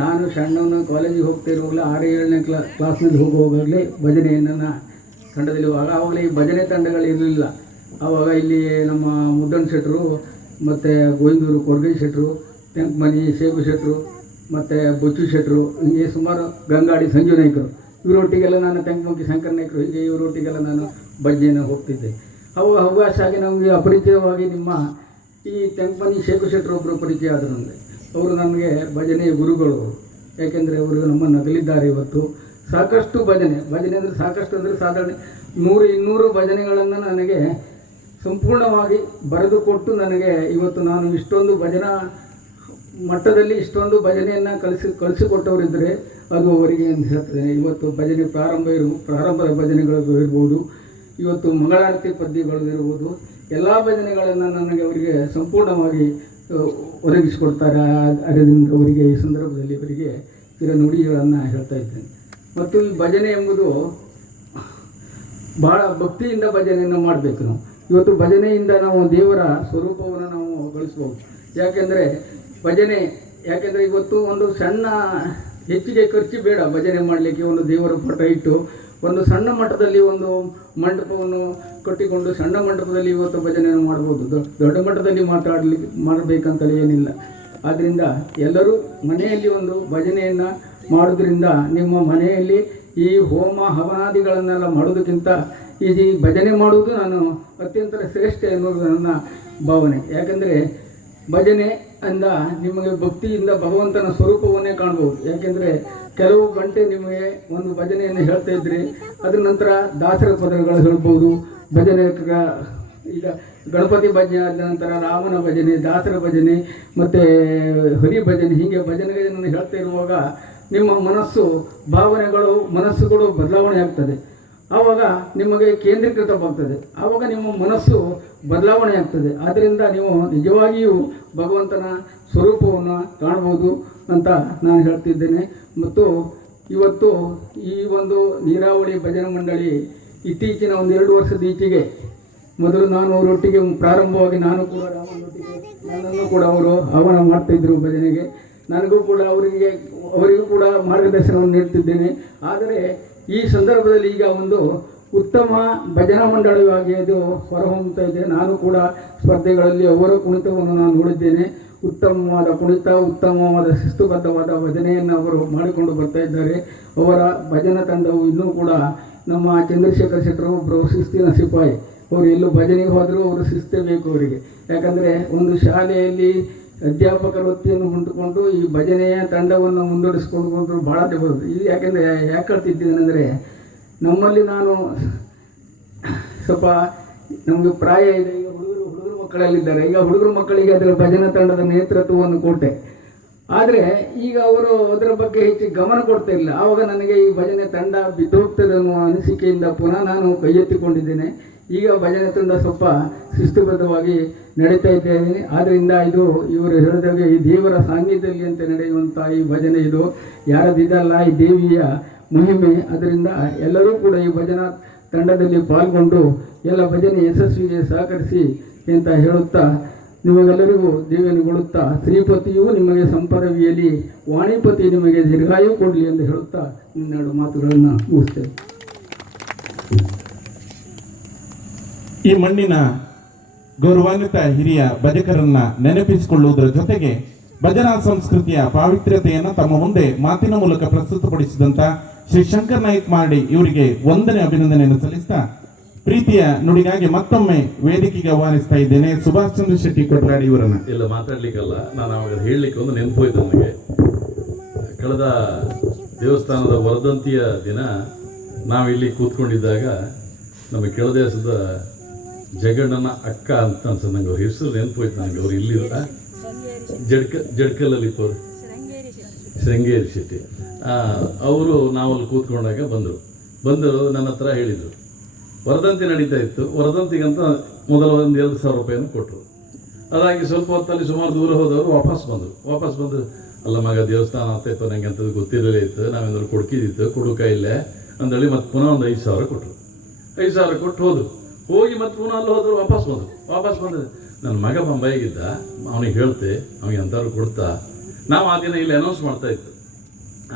ನಾನು ಸಣ್ಣವನು ಕಾಲೇಜಿಗೆ ಹೋಗ್ತಾ ಇರುವಾಗಲೇ 6-7ನೇ ಕ್ಲಾಸ್ನಲ್ಲಿ ಹೋಗುವಾಗಲೇ ಭಜನೆಯನ್ನು ತಂಡದಲ್ಲಿ ಆವಾಗಲೇ ಈ ಭಜನೆ ತಂಡಗಳು ಇರಲಿಲ್ಲ. ಆವಾಗ ಇಲ್ಲಿ ನಮ್ಮ ಮುದ್ದಣ್ಣ ಶೆಟ್ಟರು ಮತ್ತು ಗೋವಿಂದೂರು ಕೊರ್ಗೈ ಶೆಟ್ಟರು, ತೆಂಕಮನಿ ಶೇಖು ಶೆಟ್ಟರು ಮತ್ತು ಬೊಚ್ಚು ಶೆಟ್ಟರು, ಹೀಗೆ ಸುಮಾರು ಗಂಗಾಡಿ ಸಂಜು ನಾಯ್ಕರು, ಇವರೊಟ್ಟಿಗೆಲ್ಲ ನಾನು ತೆಂಕಮಂಕಿ ಶಂಕರ ನಾಯ್ಕರು, ಹೀಗೆ ಇವರೊಟ್ಟಿಗೆಲ್ಲ ನಾನು ಭಜನೆಯನ್ನು ಹೋಗ್ತಿದ್ದೆ. ಅವು ಅವಕಾಶ ಆಗಿ ನಮಗೆ ಅಪರಿಚಿತವಾಗಿ ನಿಮ್ಮ ಈ ತೆಂಕಮನಿ ಶೇಖು ಶೆಟ್ಟರು ಒಬ್ಬರು ಪರಿಚಯ ಆದರು ನನಗೆ. ಅವರು ನನಗೆ ಭಜನೆಯ ಗುರುಗಳು. ಯಾಕೆಂದರೆ ಅವರು ನಮ್ಮನ್ನು ಅಗಲಿದ್ದಾರೆ. ಇವತ್ತು ಸಾಕಷ್ಟು ಭಜನೆ ಅಂದರೆ ಸಾಕಷ್ಟು ಅಂದರೆ ಸಾಧಾರಣ 100-200 ಭಜನೆಗಳನ್ನು ನನಗೆ ಸಂಪೂರ್ಣವಾಗಿ ಬರೆದುಕೊಟ್ಟು ನನಗೆ ಇವತ್ತು ನಾನು ಇಷ್ಟೊಂದು ಭಜನಾ ಮಟ್ಟದಲ್ಲಿ ಇಷ್ಟೊಂದು ಭಜನೆಯನ್ನು ಕಳಿಸಿಕೊಟ್ಟವರಿದ್ದರೆ ಅದು ಅವರಿಗೆ ಅಂತ ಹೇಳ್ತೇನೆ. ಇವತ್ತು ಭಜನೆ ಪ್ರಾರಂಭದ ಭಜನೆಗಳು ಇರ್ಬೋದು, ಇವತ್ತು ಮಂಗಳಾರತಿ ಪದ್ಯಗಳು ಇರ್ಬೋದು, ಎಲ್ಲ ಭಜನೆಗಳನ್ನು ನನಗೆ ಅವರಿಗೆ ಸಂಪೂರ್ಣವಾಗಿ ಒದಗಿಸಿಕೊಡ್ತಾರೆ. ಅದರಿಂದ ಅವರಿಗೆ ಈ ಸಂದರ್ಭದಲ್ಲಿ ಅವರಿಗೆ ಇದರ ನುಡಿಗಳನ್ನು ಹೇಳ್ತಾ ಇದ್ದೇನೆ. ಮತ್ತು ಈ ಭಜನೆ ಎಂಬುದು ಭಾಳ ಭಕ್ತಿಯಿಂದ ಭಜನೆಯನ್ನು ಮಾಡಬೇಕು ನಾವು. ಇವತ್ತು ಭಜನೆಯಿಂದ ನಾವು ದೇವರ ಸ್ವರೂಪವನ್ನು ನಾವು ಗಳಿಸ್ಬೋದು. ಯಾಕೆಂದರೆ ಇವತ್ತು ಒಂದು ಸಣ್ಣ ಹೆಚ್ಚಿಗೆ ಖರ್ಚು ಬೇಡ ಭಜನೆ ಮಾಡಲಿಕ್ಕೆ. ಒಂದು ದೇವರ ಪಟ ಇಟ್ಟು ಒಂದು ಸಣ್ಣ ಮಟ್ಟದಲ್ಲಿ ಒಂದು ಮಂಟಪವನ್ನು ಕಟ್ಟಿಕೊಂಡು ಸಣ್ಣ ಮಂಟಪದಲ್ಲಿ ಇವತ್ತು ಭಜನೆಯನ್ನು ಮಾಡ್ಬೋದು. ದೊಡ್ಡ ಮಟ್ಟದಲ್ಲಿ ಮಾಡಬೇಕಂತಲೇ ಏನಿಲ್ಲ. ಆದ್ದರಿಂದ ಎಲ್ಲರೂ ಮನೆಯಲ್ಲಿ ಒಂದು ಭಜನೆಯನ್ನು ಮಾಡೋದ್ರಿಂದ ನಿಮ್ಮ ಮನೆಯಲ್ಲಿ ಈ ಹೋಮ ಹವನಾದಿಗಳನ್ನೆಲ್ಲ ಮಾಡೋದಕ್ಕಿಂತ ಈ ಭಜನೆ ಮಾಡುವುದು ನಾನು ಅತ್ಯಂತ ಶ್ರೇಷ್ಠ ಎನ್ನುವುದು ನನ್ನ ಭಾವನೆ. ಯಾಕೆಂದರೆ ಭಜನೆ ಅಂದ ನಿಮಗೆ ಭಕ್ತಿಯಿಂದ ಭಗವಂತನ ಸ್ವರೂಪವನ್ನೇ ಕಾಣ್ಬೋದು. ಯಾಕೆಂದರೆ ಕೆಲವು ಗಂಟೆ ನಿಮಗೆ ಒಂದು ಭಜನೆಯನ್ನು ಹೇಳ್ತಾ ಇದ್ರಿ, ಅದರ ನಂತರ ದಾಸರ ಪದಗಳು ಹೇಳ್ಬೋದು. ಭಜನೆ ಈಗ ಗಣಪತಿ ಭಜನೆ ಆದ ನಂತರ ರಾಮನ ಭಜನೆ, ದಾಸರ ಭಜನೆ ಮತ್ತು ಹರಿ ಭಜನೆ, ಹೀಗೆ ಭಜನೆಗಳನ್ನು ಹೇಳ್ತಾ ಇರುವಾಗ ನಿಮ್ಮ ಮನಸ್ಸುಗಳು ಬದಲಾವಣೆ ಆಗ್ತದೆ. ಆವಾಗ ನಿಮಗೆ ಕೇಂದ್ರೀಕೃತವಾಗ್ತದೆ. ಆವಾಗ ನಿಮ್ಮ ಮನಸ್ಸು ಬದಲಾವಣೆ ಆಗ್ತದೆ. ಆದ್ದರಿಂದ ನೀವು ನಿಜವಾಗಿಯೂ ಭಗವಂತನ ಸ್ವರೂಪವನ್ನು ಕಾಣ್ಬೋದು ಅಂತ ನಾನು ಹೇಳ್ತಿದ್ದೇನೆ. ಮತ್ತು ಇವತ್ತು ಈ ಒಂದು ನೀರಾವಳಿ ಭಜನಾ ಮಂಡಳಿ ಇತ್ತೀಚಿನ 1-2 ವರ್ಷದ ಈಚೆಗೆ ಮೊದಲು ನಾನು ಅವರೊಟ್ಟಿಗೆ ಪ್ರಾರಂಭವಾಗಿ ನಾನು ಕೂಡ ರಾಮನೊಟ್ಟಿಗೆ ನನ್ನನ್ನು ಕೂಡ ಅವರು ಆಹ್ವಾನ ಮಾಡ್ತಾಯಿದ್ರು ಭಜನೆಗೆ. ನನಗೂ ಕೂಡ ಅವರಿಗೂ ಕೂಡ ಮಾರ್ಗದರ್ಶನವನ್ನು ನೀಡ್ತಿದ್ದೇನೆ. ಆದರೆ ಈ ಸಂದರ್ಭದಲ್ಲಿ ಈಗ ಒಂದು ಉತ್ತಮ ಭಜನಾ ಮಂಡಳಿಯಾಗಿ ಅದು ಹೊರಹೊಮ್ಮುತ್ತಾ ಇದೆ. ನಾನು ಕೂಡ ಸ್ಪರ್ಧೆಗಳಲ್ಲಿ ಅವರ ಕುಣಿತವನ್ನು ನಾನು ನೋಡಿದ್ದೇನೆ. ಉತ್ತಮವಾದ ಕುಣಿತ, ಉತ್ತಮವಾದ ಶಿಸ್ತುಬದ್ಧವಾದ ಭಜನೆಯನ್ನು ಅವರು ಮಾಡಿಕೊಂಡು ಬರ್ತಾ ಇದ್ದಾರೆ. ಅವರ ಭಜನಾ ತಂಡವು ಇನ್ನೂ ಕೂಡ ನಮ್ಮ ಚಂದ್ರಶೇಖರ್ ಶೆಟ್ಟರು ಒಬ್ಬರು ಶಿಸ್ತಿನ ಸಿಪಾಯಿ. ಅವರು ಎಲ್ಲೂ ಭಜನೆಗೆ ಹೋದರೂ ಅವರು ಶಿಸ್ತೇ ಬೇಕು ಅವರಿಗೆ. ಯಾಕಂದರೆ ಒಂದು ಶಾಲೆಯಲ್ಲಿ ಅಧ್ಯಾಪಕರ ವೃತ್ತಿಯನ್ನು ಹೊಂದಿಕೊಂಡು ಈ ಭಜನೆಯ ತಂಡವನ್ನು ಮುಂದುವರಿಸಿಕೊಂಡು ಬಂದರು ಭಾಳ ಬರೋದು. ಇದು ಯಾಕೆ ಹೇಳ್ತಿದ್ದೇನೆಂದರೆ ನಮ್ಮಲ್ಲಿ ನಾನು ಸ್ವಲ್ಪ ನಮಗೆ ಪ್ರಾಯ ಇದೆ. ಈಗ ಹುಡುಗರು ಮಕ್ಕಳಲ್ಲಿದ್ದಾರೆ. ಈಗ ಹುಡುಗರು ಮಕ್ಕಳಿಗೆ ಅದರ ಭಜನಾ ತಂಡದ ನೇತೃತ್ವವನ್ನು ಕೊಟ್ಟೆ. ಆದರೆ ಈಗ ಅವರು ಅದರ ಬಗ್ಗೆ ಹೆಚ್ಚು ಗಮನ ಕೊಡ್ತಾ ಇಲ್ಲ. ಆವಾಗ ನನಗೆ ಈ ಭಜನೆ ತಂಡ ಬಿದ್ದೋಗ್ತದೆ ಅನ್ನುವ ಅನಿಸಿಕೆಯಿಂದ ಪುನಃ ನಾನು ಕೈ ಎತ್ತಿಕೊಂಡಿದ್ದೇನೆ. ಈಗ ಭಜನೆ ತಂಡ ಸ್ವಲ್ಪ ಶಿಸ್ತುಬದ್ಧವಾಗಿ ನಡೀತಾ ಇದ್ದೇನೆ. ಆದ್ದರಿಂದ ಇದು ಇವರು ಹೇಳಿದಾಗೆ ಈ ದೇವರ ಸಾನ್ನಿಧ್ಯದಲ್ಲಿ ಅಂತ ನಡೆಯುವಂಥ ಈ ಭಜನೆ ಇದು ಯಾರದಿದಲ್ಲ, ಈ ದೇವಿಯ ಮಹಿಮೆ. ಅದರಿಂದ ಎಲ್ಲರೂ ಕೂಡ ಈ ಭಜನಾ ತಂಡದಲ್ಲಿ ಪಾಲ್ಗೊಂಡು ಎಲ್ಲ ಭಜನೆ ಯಶಸ್ವಿಗೆ ಸಹಕರಿಸಿ ಅಂತ ಹೇಳುತ್ತಾ ನಿಮಗೆಲ್ಲರಿಗೂ ದೇವನುಗೊಳ್ಳುತ್ತಾ ಶ್ರೀಪತಿಯು ನಿಮಗೆ ಸಂಪದವಿಯಲ್ಲಿ ವಾಣಿಪತಿ ನಿಮಗೆ ದೀರ್ಘಾಯು ಕೊಡಲಿ ಎಂದು ಹೇಳುತ್ತಾ ಇನ್ನೆರಡು ಮಾತುಗಳನ್ನು ಮುಗಿಸ್ತೇವೆ. ಈ ಮಣ್ಣಿನ ಗೌರವಾನ್ವಿತ ಹಿರಿಯ ಭಜಕರನ್ನ ನೆನಪಿಸಿಕೊಳ್ಳುವುದರ ಜೊತೆಗೆ ಭಜನಾ ಸಂಸ್ಕೃತಿಯ ಪಾವಿತ್ರ್ಯತೆಯನ್ನು ತಮ್ಮ ಮುಂದೆ ಮಾತಿನ ಮೂಲಕ ಪ್ರಸ್ತುತಪಡಿಸಿದಂತ ಶ್ರೀ ಶಂಕರ್ ನಾಯ್ಕ್ ಮಾಡಿ ಇವರಿಗೆ ವಂದನೆ ಅಭಿನಂದನೆಯನ್ನು ಸಲ್ಲಿಸ್ತಾ ಪ್ರೀತಿಯ ನುಡಿಗಾಗಿ ಮತ್ತೊಮ್ಮೆ ವೇದಿಕೆಗೆ ಆಹ್ವಾನಿಸ್ತಾ ಇದ್ದೇನೆ ಸುಭಾಷ್ ಚಂದ್ರ ಶೆಟ್ಟಿ ಕೊಟ್ರಾಡಿ ಇವರನ್ನ. ಇಲ್ಲ ಮಾತಾಡ್ಲಿಕ್ಕಲ್ಲ, ನಾನು ಅವಾಗ ಹೇಳಲಿಕ್ಕೆ ಒಂದು ನೆನಪು ಹೋಯ್ತು ನನಗೆ. ಕಳೆದ ದೇವಸ್ಥಾನದ ವರ್ಧಂತಿಯ ದಿನ ನಾವಿಲ್ಲಿ ಕೂತ್ಕೊಂಡಿದ್ದಾಗ ನಮ್ಮ ಕೆಳದೇಶದ ಜಗಣ್ಣನ ಅಕ್ಕ ಅಂತ ಅನ್ಸೋದು ನಂಗೆ ಅವ್ರ ಹೆಸರು ನೆನಪು ಹೋಯ್ತು ನನಗೆ. ಅವ್ರು ಇಲ್ಲಿಲ್ಲ, ಜಡ್ಕಲಲ್ಲಿ ಶೃಂಗೇರಿ ಶೆಟ್ಟಿ ಅವರು ನಾವಲ್ಲಿ ಕೂತ್ಕೊಂಡಾಗ ಬಂದರು ನನ್ನ ಹತ್ರ ಹೇಳಿದರು ವರದಂತಿ ನಡೀತಾ ಇತ್ತು. ವರದಂತಿಗಂತ ಮೊದಲ ಒಂದು 2,000 ರೂಪಾಯಿಯನ್ನು ಕೊಟ್ಟರು. ಅದಾಗಿ ಸ್ವಲ್ಪ ಹೊತ್ತಲ್ಲಿ ಸುಮಾರು ದೂರ ಹೋದವರು ವಾಪಸ್ ಬಂದರು. ಅಲ್ಲ ಮಗ ದೇವಸ್ಥಾನ ಆಗ್ತಾಯಿತ್ತು, ನನಗೆ ಅಂಥದ್ದು ಗೊತ್ತಿರಲೇ ಇತ್ತು, ನಾವೇನಾದ್ರು ಕೊಡ್ಕಿದ್ದಿತ್ತು, ಕೊಡುಕ ಇಲ್ಲೇ ಅಂದೇಳಿ ಮತ್ತೆ ಪುನಃ ಒಂದು 5,000 ಕೊಟ್ಟರು. 5,000 ಕೊಟ್ಟು ಹೋಗಿ ಮತ್ತೆ ಪುನಃ ಅಲ್ಲಿ ಹೋದರು. ವಾಪಸ್ ಬಂದರೆ ನನ್ನ ಮಗ ಬೊಂಬಾಯಿಗಿದ್ದ, ಅವನಿಗೆ ಹೇಳ್ತೆ, ಅವನಿಗೆ ಅಂಥವ್ರು ಕೊಡ್ತಾ. ನಾವು ಆ ದಿನ ಇಲ್ಲಿ ಅನೌನ್ಸ್ ಮಾಡ್ತಾ ಇತ್ತು,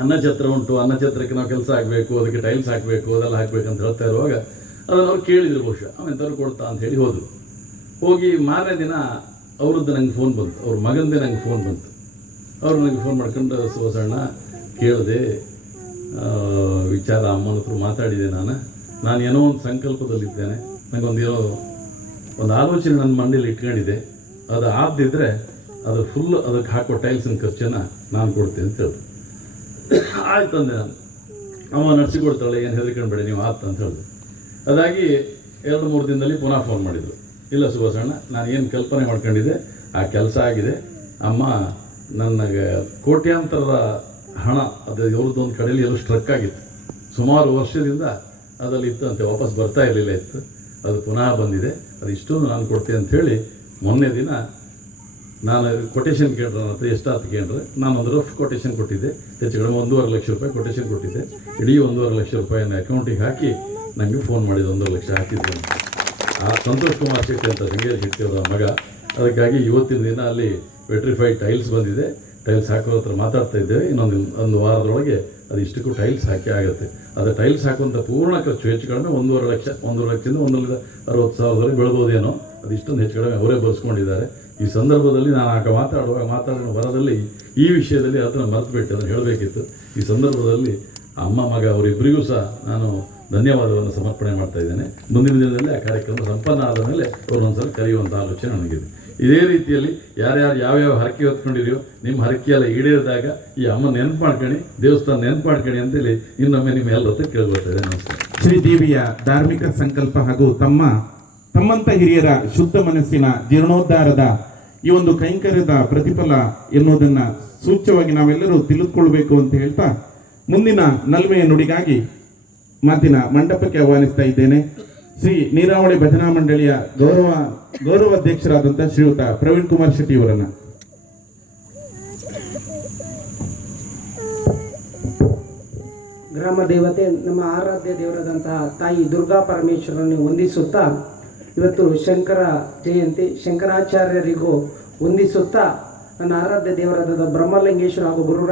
ಅನ್ನಛತ್ರ ಉಂಟು, ಅನ್ನಛತ್ರಕ್ಕೆ ನಾವು ಕೆಲಸ ಆಗಬೇಕು, ಅದಕ್ಕೆ ಟೈಲ್ಸ್ ಹಾಕಬೇಕು, ಅದೆಲ್ಲ ಹಾಕಬೇಕಂತ ಹೇಳ್ತಾ ಇರುವಾಗ ಅದನ್ನು ಅವ್ರು ಕೇಳಿದ್ರು. ಬಹುಶಃ ಅವನು ಎಂಥವ್ರು ಕೊಡ್ತಾ ಅಂತ ಹೇಳಿ ಹೋಗಿ ಮಾರನೇ ದಿನ ಅವ್ರದ್ದು ನಂಗೆ ಫೋನ್ ಬಂತು, ಅವ್ರ ಮಗಂದೇ ನಂಗೆ ಫೋನ್ ಬಂತು. ಅವರು ನನಗೆ ಫೋನ್ ಮಾಡ್ಕೊಂಡು ಸುವಸಣ್ಣ ಕೇಳಿದೆ ವಿಚಾರ, ಅಮ್ಮನ ಹತ್ರ ಮಾತಾಡಿದೆ, ನಾನು ಏನೋ ಒಂದು ಸಂಕಲ್ಪದಲ್ಲಿದ್ದೇನೆ, ನನಗೊಂದೇನೋ ಒಂದು ಆಲೋಚನೆ ನನ್ನ ಮಂಡಿಯಲ್ಲಿ ಇಟ್ಕೊಂಡಿದೆ, ಅದು ಆದಿದ್ರೆ ಅದು ಫುಲ್ ಅದಕ್ಕೆ ಹಾಕೋ ಟೈಲ್ಸಿನ ಖರ್ಚನ್ನು ನಾನು ಕೊಡ್ತೇನೆ ಅಂತ ಹೇಳಿದೆ. ಆಯ್ತು ಅಂದೆ ನಾನು. ಅಮ್ಮ ನಡೆಸಿಕೊಡ್ತಾಳೆ, ಏನು ಹೆದರ್ಕೊಂಡ್ಬೇಡಿ ನೀವು ಆಯ್ತು ಅಂತ ಹೇಳಿದೆ. ಅದಾಗಿ 2-3 ದಿನದಲ್ಲಿ ಪುನಃ ಫೋನ್ ಮಾಡಿದರು. ಇಲ್ಲ ಸುಭಾಷಣ್ಣ, ನಾನು ಏನು ಕಲ್ಪನೆ ಮಾಡ್ಕೊಂಡಿದ್ದೆ ಆ ಕೆಲಸ ಆಗಿದೆ. ಅಮ್ಮ ನನಗೆ ಕೋಟ್ಯಾಂತರ ಹಣ ಅದು ಅವ್ರದ್ದೊಂದು ಕಡೆಯಲ್ಲಿ ಎಲ್ಲೂ ಸ್ಟ್ರಕ್ ಆಗಿತ್ತು, ಸುಮಾರು ವರ್ಷದಿಂದ ಅದಲ್ಲಿ ಇತ್ತಂತೆ, ವಾಪಸ್ ಬರ್ತಾ ಇರಲಿಲ್ಲ ಇತ್ತು, ಅದು ಪುನಃ ಬಂದಿದೆ, ಅದು ಇಷ್ಟೊಂದು ನಾನು ಕೊಡ್ತೇನೆ ಅಂಥೇಳಿ ಮೊನ್ನೆ ದಿನ ನಾನು ಕೊಟೇಶನ್ ಕೇಳ್ರೆ ನನ್ನ ಹತ್ರ ಎಷ್ಟಾಯ್ತು ಕೇಳಿದ್ರೆ ನಾನು ಒಂದು ರಫ್ ಕೊಟೇಶನ್ ಕೊಟ್ಟಿದ್ದೆ. ಹೆಚ್ಚು ಕಡಿಮೆ 1.5 ಲಕ್ಷ ರೂಪಾಯಿ ಕೊಟೇಶನ್ ಕೊಟ್ಟಿದ್ದೆ. ಇಡೀ 1.5 ಲಕ್ಷ ರೂಪಾಯಿನ ಅಕೌಂಟಿಗೆ ಹಾಕಿ ನನಗೆ ಫೋನ್ ಮಾಡಿದ್ದು 1.5 ಲಕ್ಷ ಹಾಕಿದ್ದೆ. ಆ ಸಂತೋಷ್ ಕುಮಾರ್ ಶೆಟ್ಟಿ ಅಂತ ಶೃಂಗೇರಿ ಶೆಟ್ಟಿ ಅವರ ಮಗ. ಅದಕ್ಕಾಗಿ ಇವತ್ತಿನ ದಿನ ಅಲ್ಲಿ ವೆಟ್ರಿಫೈಡ್ ಟೈಲ್ಸ್ ಬಂದಿದೆ. ಟೈಲ್ಸ್ ಹಾಕೋರ ಹತ್ರ ಮಾತಾಡ್ತಾ ಇದ್ದೇವೆ. ಒಂದು ವಾರದೊಳಗೆ ಅದು ಇಷ್ಟಕ್ಕೂ ಟೈಲ್ಸ್ ಹಾಕಿ ಆಗುತ್ತೆ. ಅದು ಟೈಲ್ಸ್ ಹಾಕುವಂಥ ಪೂರ್ಣ ಖರ್ಚು ಹೆಚ್ಚು ಕಡಿಮೆ 1.5 ಲಕ್ಷದಿಂದ 1,60,000 ಬೆಳ್ಬೋದೇನೋ, ಅದು ಇಷ್ಟೊಂದು ಹೆಚ್ಚು ಕಡಿಮೆ ಅವರೇ ಬರೆಸ್ಕೊಂಡಿದ್ದಾರೆ. ಈ ಸಂದರ್ಭದಲ್ಲಿ ನಾನು ಮಾತಾಡೋ ಬರದಲ್ಲಿ ಈ ವಿಷಯದಲ್ಲಿ ಅದನ್ನು ಮರೆತುಬಿಟ್ಟು ಅದನ್ನು ಹೇಳಬೇಕಿತ್ತು. ಈ ಸಂದರ್ಭದಲ್ಲಿ ಅಮ್ಮ ಮಗ ಅವರಿಬ್ಬರಿಗೂ ಸಹ ನಾನು ಧನ್ಯವಾದವನ್ನು ಸಮರ್ಪಣೆ ಮಾಡ್ತಾ ಇದ್ದೇನೆ. ಮುಂದಿನ ದಿನದಲ್ಲಿ ಆ ಕಾರ್ಯಕ್ರಮ ಸಂಪನ್ನ ಆದ ಮೇಲೆ ಅವ್ರನ್ನೊಂದ್ಸಲ ಕರೆಯುವಂಥ ಆಲೋಚನೆ ನನಗಿದೆ. ಇದೇ ರೀತಿಯಲ್ಲಿ ಯಾರ್ಯಾರು ಯಾವ್ಯಾವ ಹರಕೆ ಹೊತ್ಕೊಂಡಿದೆಯೋ ನಿಮ್ಮ ಹರಕೆಯೆಲ್ಲ ಈಡೇರಿದಾಗ ಈ ಅಮ್ಮ ನೆನಪು ಮಾಡ್ಕೊಳ್ಳಿ, ದೇವಸ್ಥಾನ ನೆನಪು ಮಾಡ್ಕೊಳ್ಳಿ ಅಂತೇಳಿ ಇನ್ನೊಮ್ಮೆ ನಿಮ್ಮ ಎಲ್ಲ ಹೊತ್ತು ಕೇಳ್ಕೊಳ್ತಾ ಇದೆ. ನಮಸ್ಕಾರ. ಶ್ರೀದೇವಿಯ ಧಾರ್ಮಿಕ ಸಂಕಲ್ಪ ಹಾಗೂ ತಮ್ಮಂತ ಹಿರಿಯರ ಶುದ್ಧ ಮನಸ್ಸಿನ ಜೀರ್ಣೋದ್ಧಾರದ ಈ ಒಂದು ಕೈಂಕರ್ಯದ ಪ್ರತಿಫಲ ಎನ್ನುವುದನ್ನ ಸೂಚ್ಯವಾಗಿ ನಾವೆಲ್ಲರೂ ತಿಳಿದುಕೊಳ್ಬೇಕು ಅಂತ ಹೇಳ್ತಾ ಮುಂದಿನ ನಲ್ಮೆಯ ನುಡಿಗಾಗಿ ಮಾತಿನ ಮಂಟಪಕ್ಕೆ ಆಹ್ವಾನಿಸ್ತಾ ಇದ್ದೇನೆ. ಶ್ರೀ ನೀರಾವಳಿ ಭಜನಾ ಮಂಡಳಿಯ ಗೌರವಾಧ್ಯಕ್ಷರಾದಂತಹ ಶ್ರೀಯುತ ಪ್ರವೀಣ್ ಕುಮಾರ್ ಶೆಟ್ಟಿ ಅವರನ್ನ. ಗ್ರಾಮ ದೇವತೆ ನಮ್ಮ ಆರಾಧ್ಯ ದೇವರಾದಂತಹ ತಾಯಿ ದುರ್ಗಾ ಪರಮೇಶ್ವರನ್ನು ವಂದಿಸುತ್ತಾ ಇವತ್ತು ಶಂಕರ ಜಯಂತಿ, ಶಂಕರಾಚಾರ್ಯರಿಗೂ ವಂದಿಸುತ್ತಾ ನನ್ನ ಆರಾಧ್ಯ ದೇವರಾದ ಬ್ರಹ್ಮಲಿಂಗೇಶ್ವರ ಹಾಗೂ ಗುರು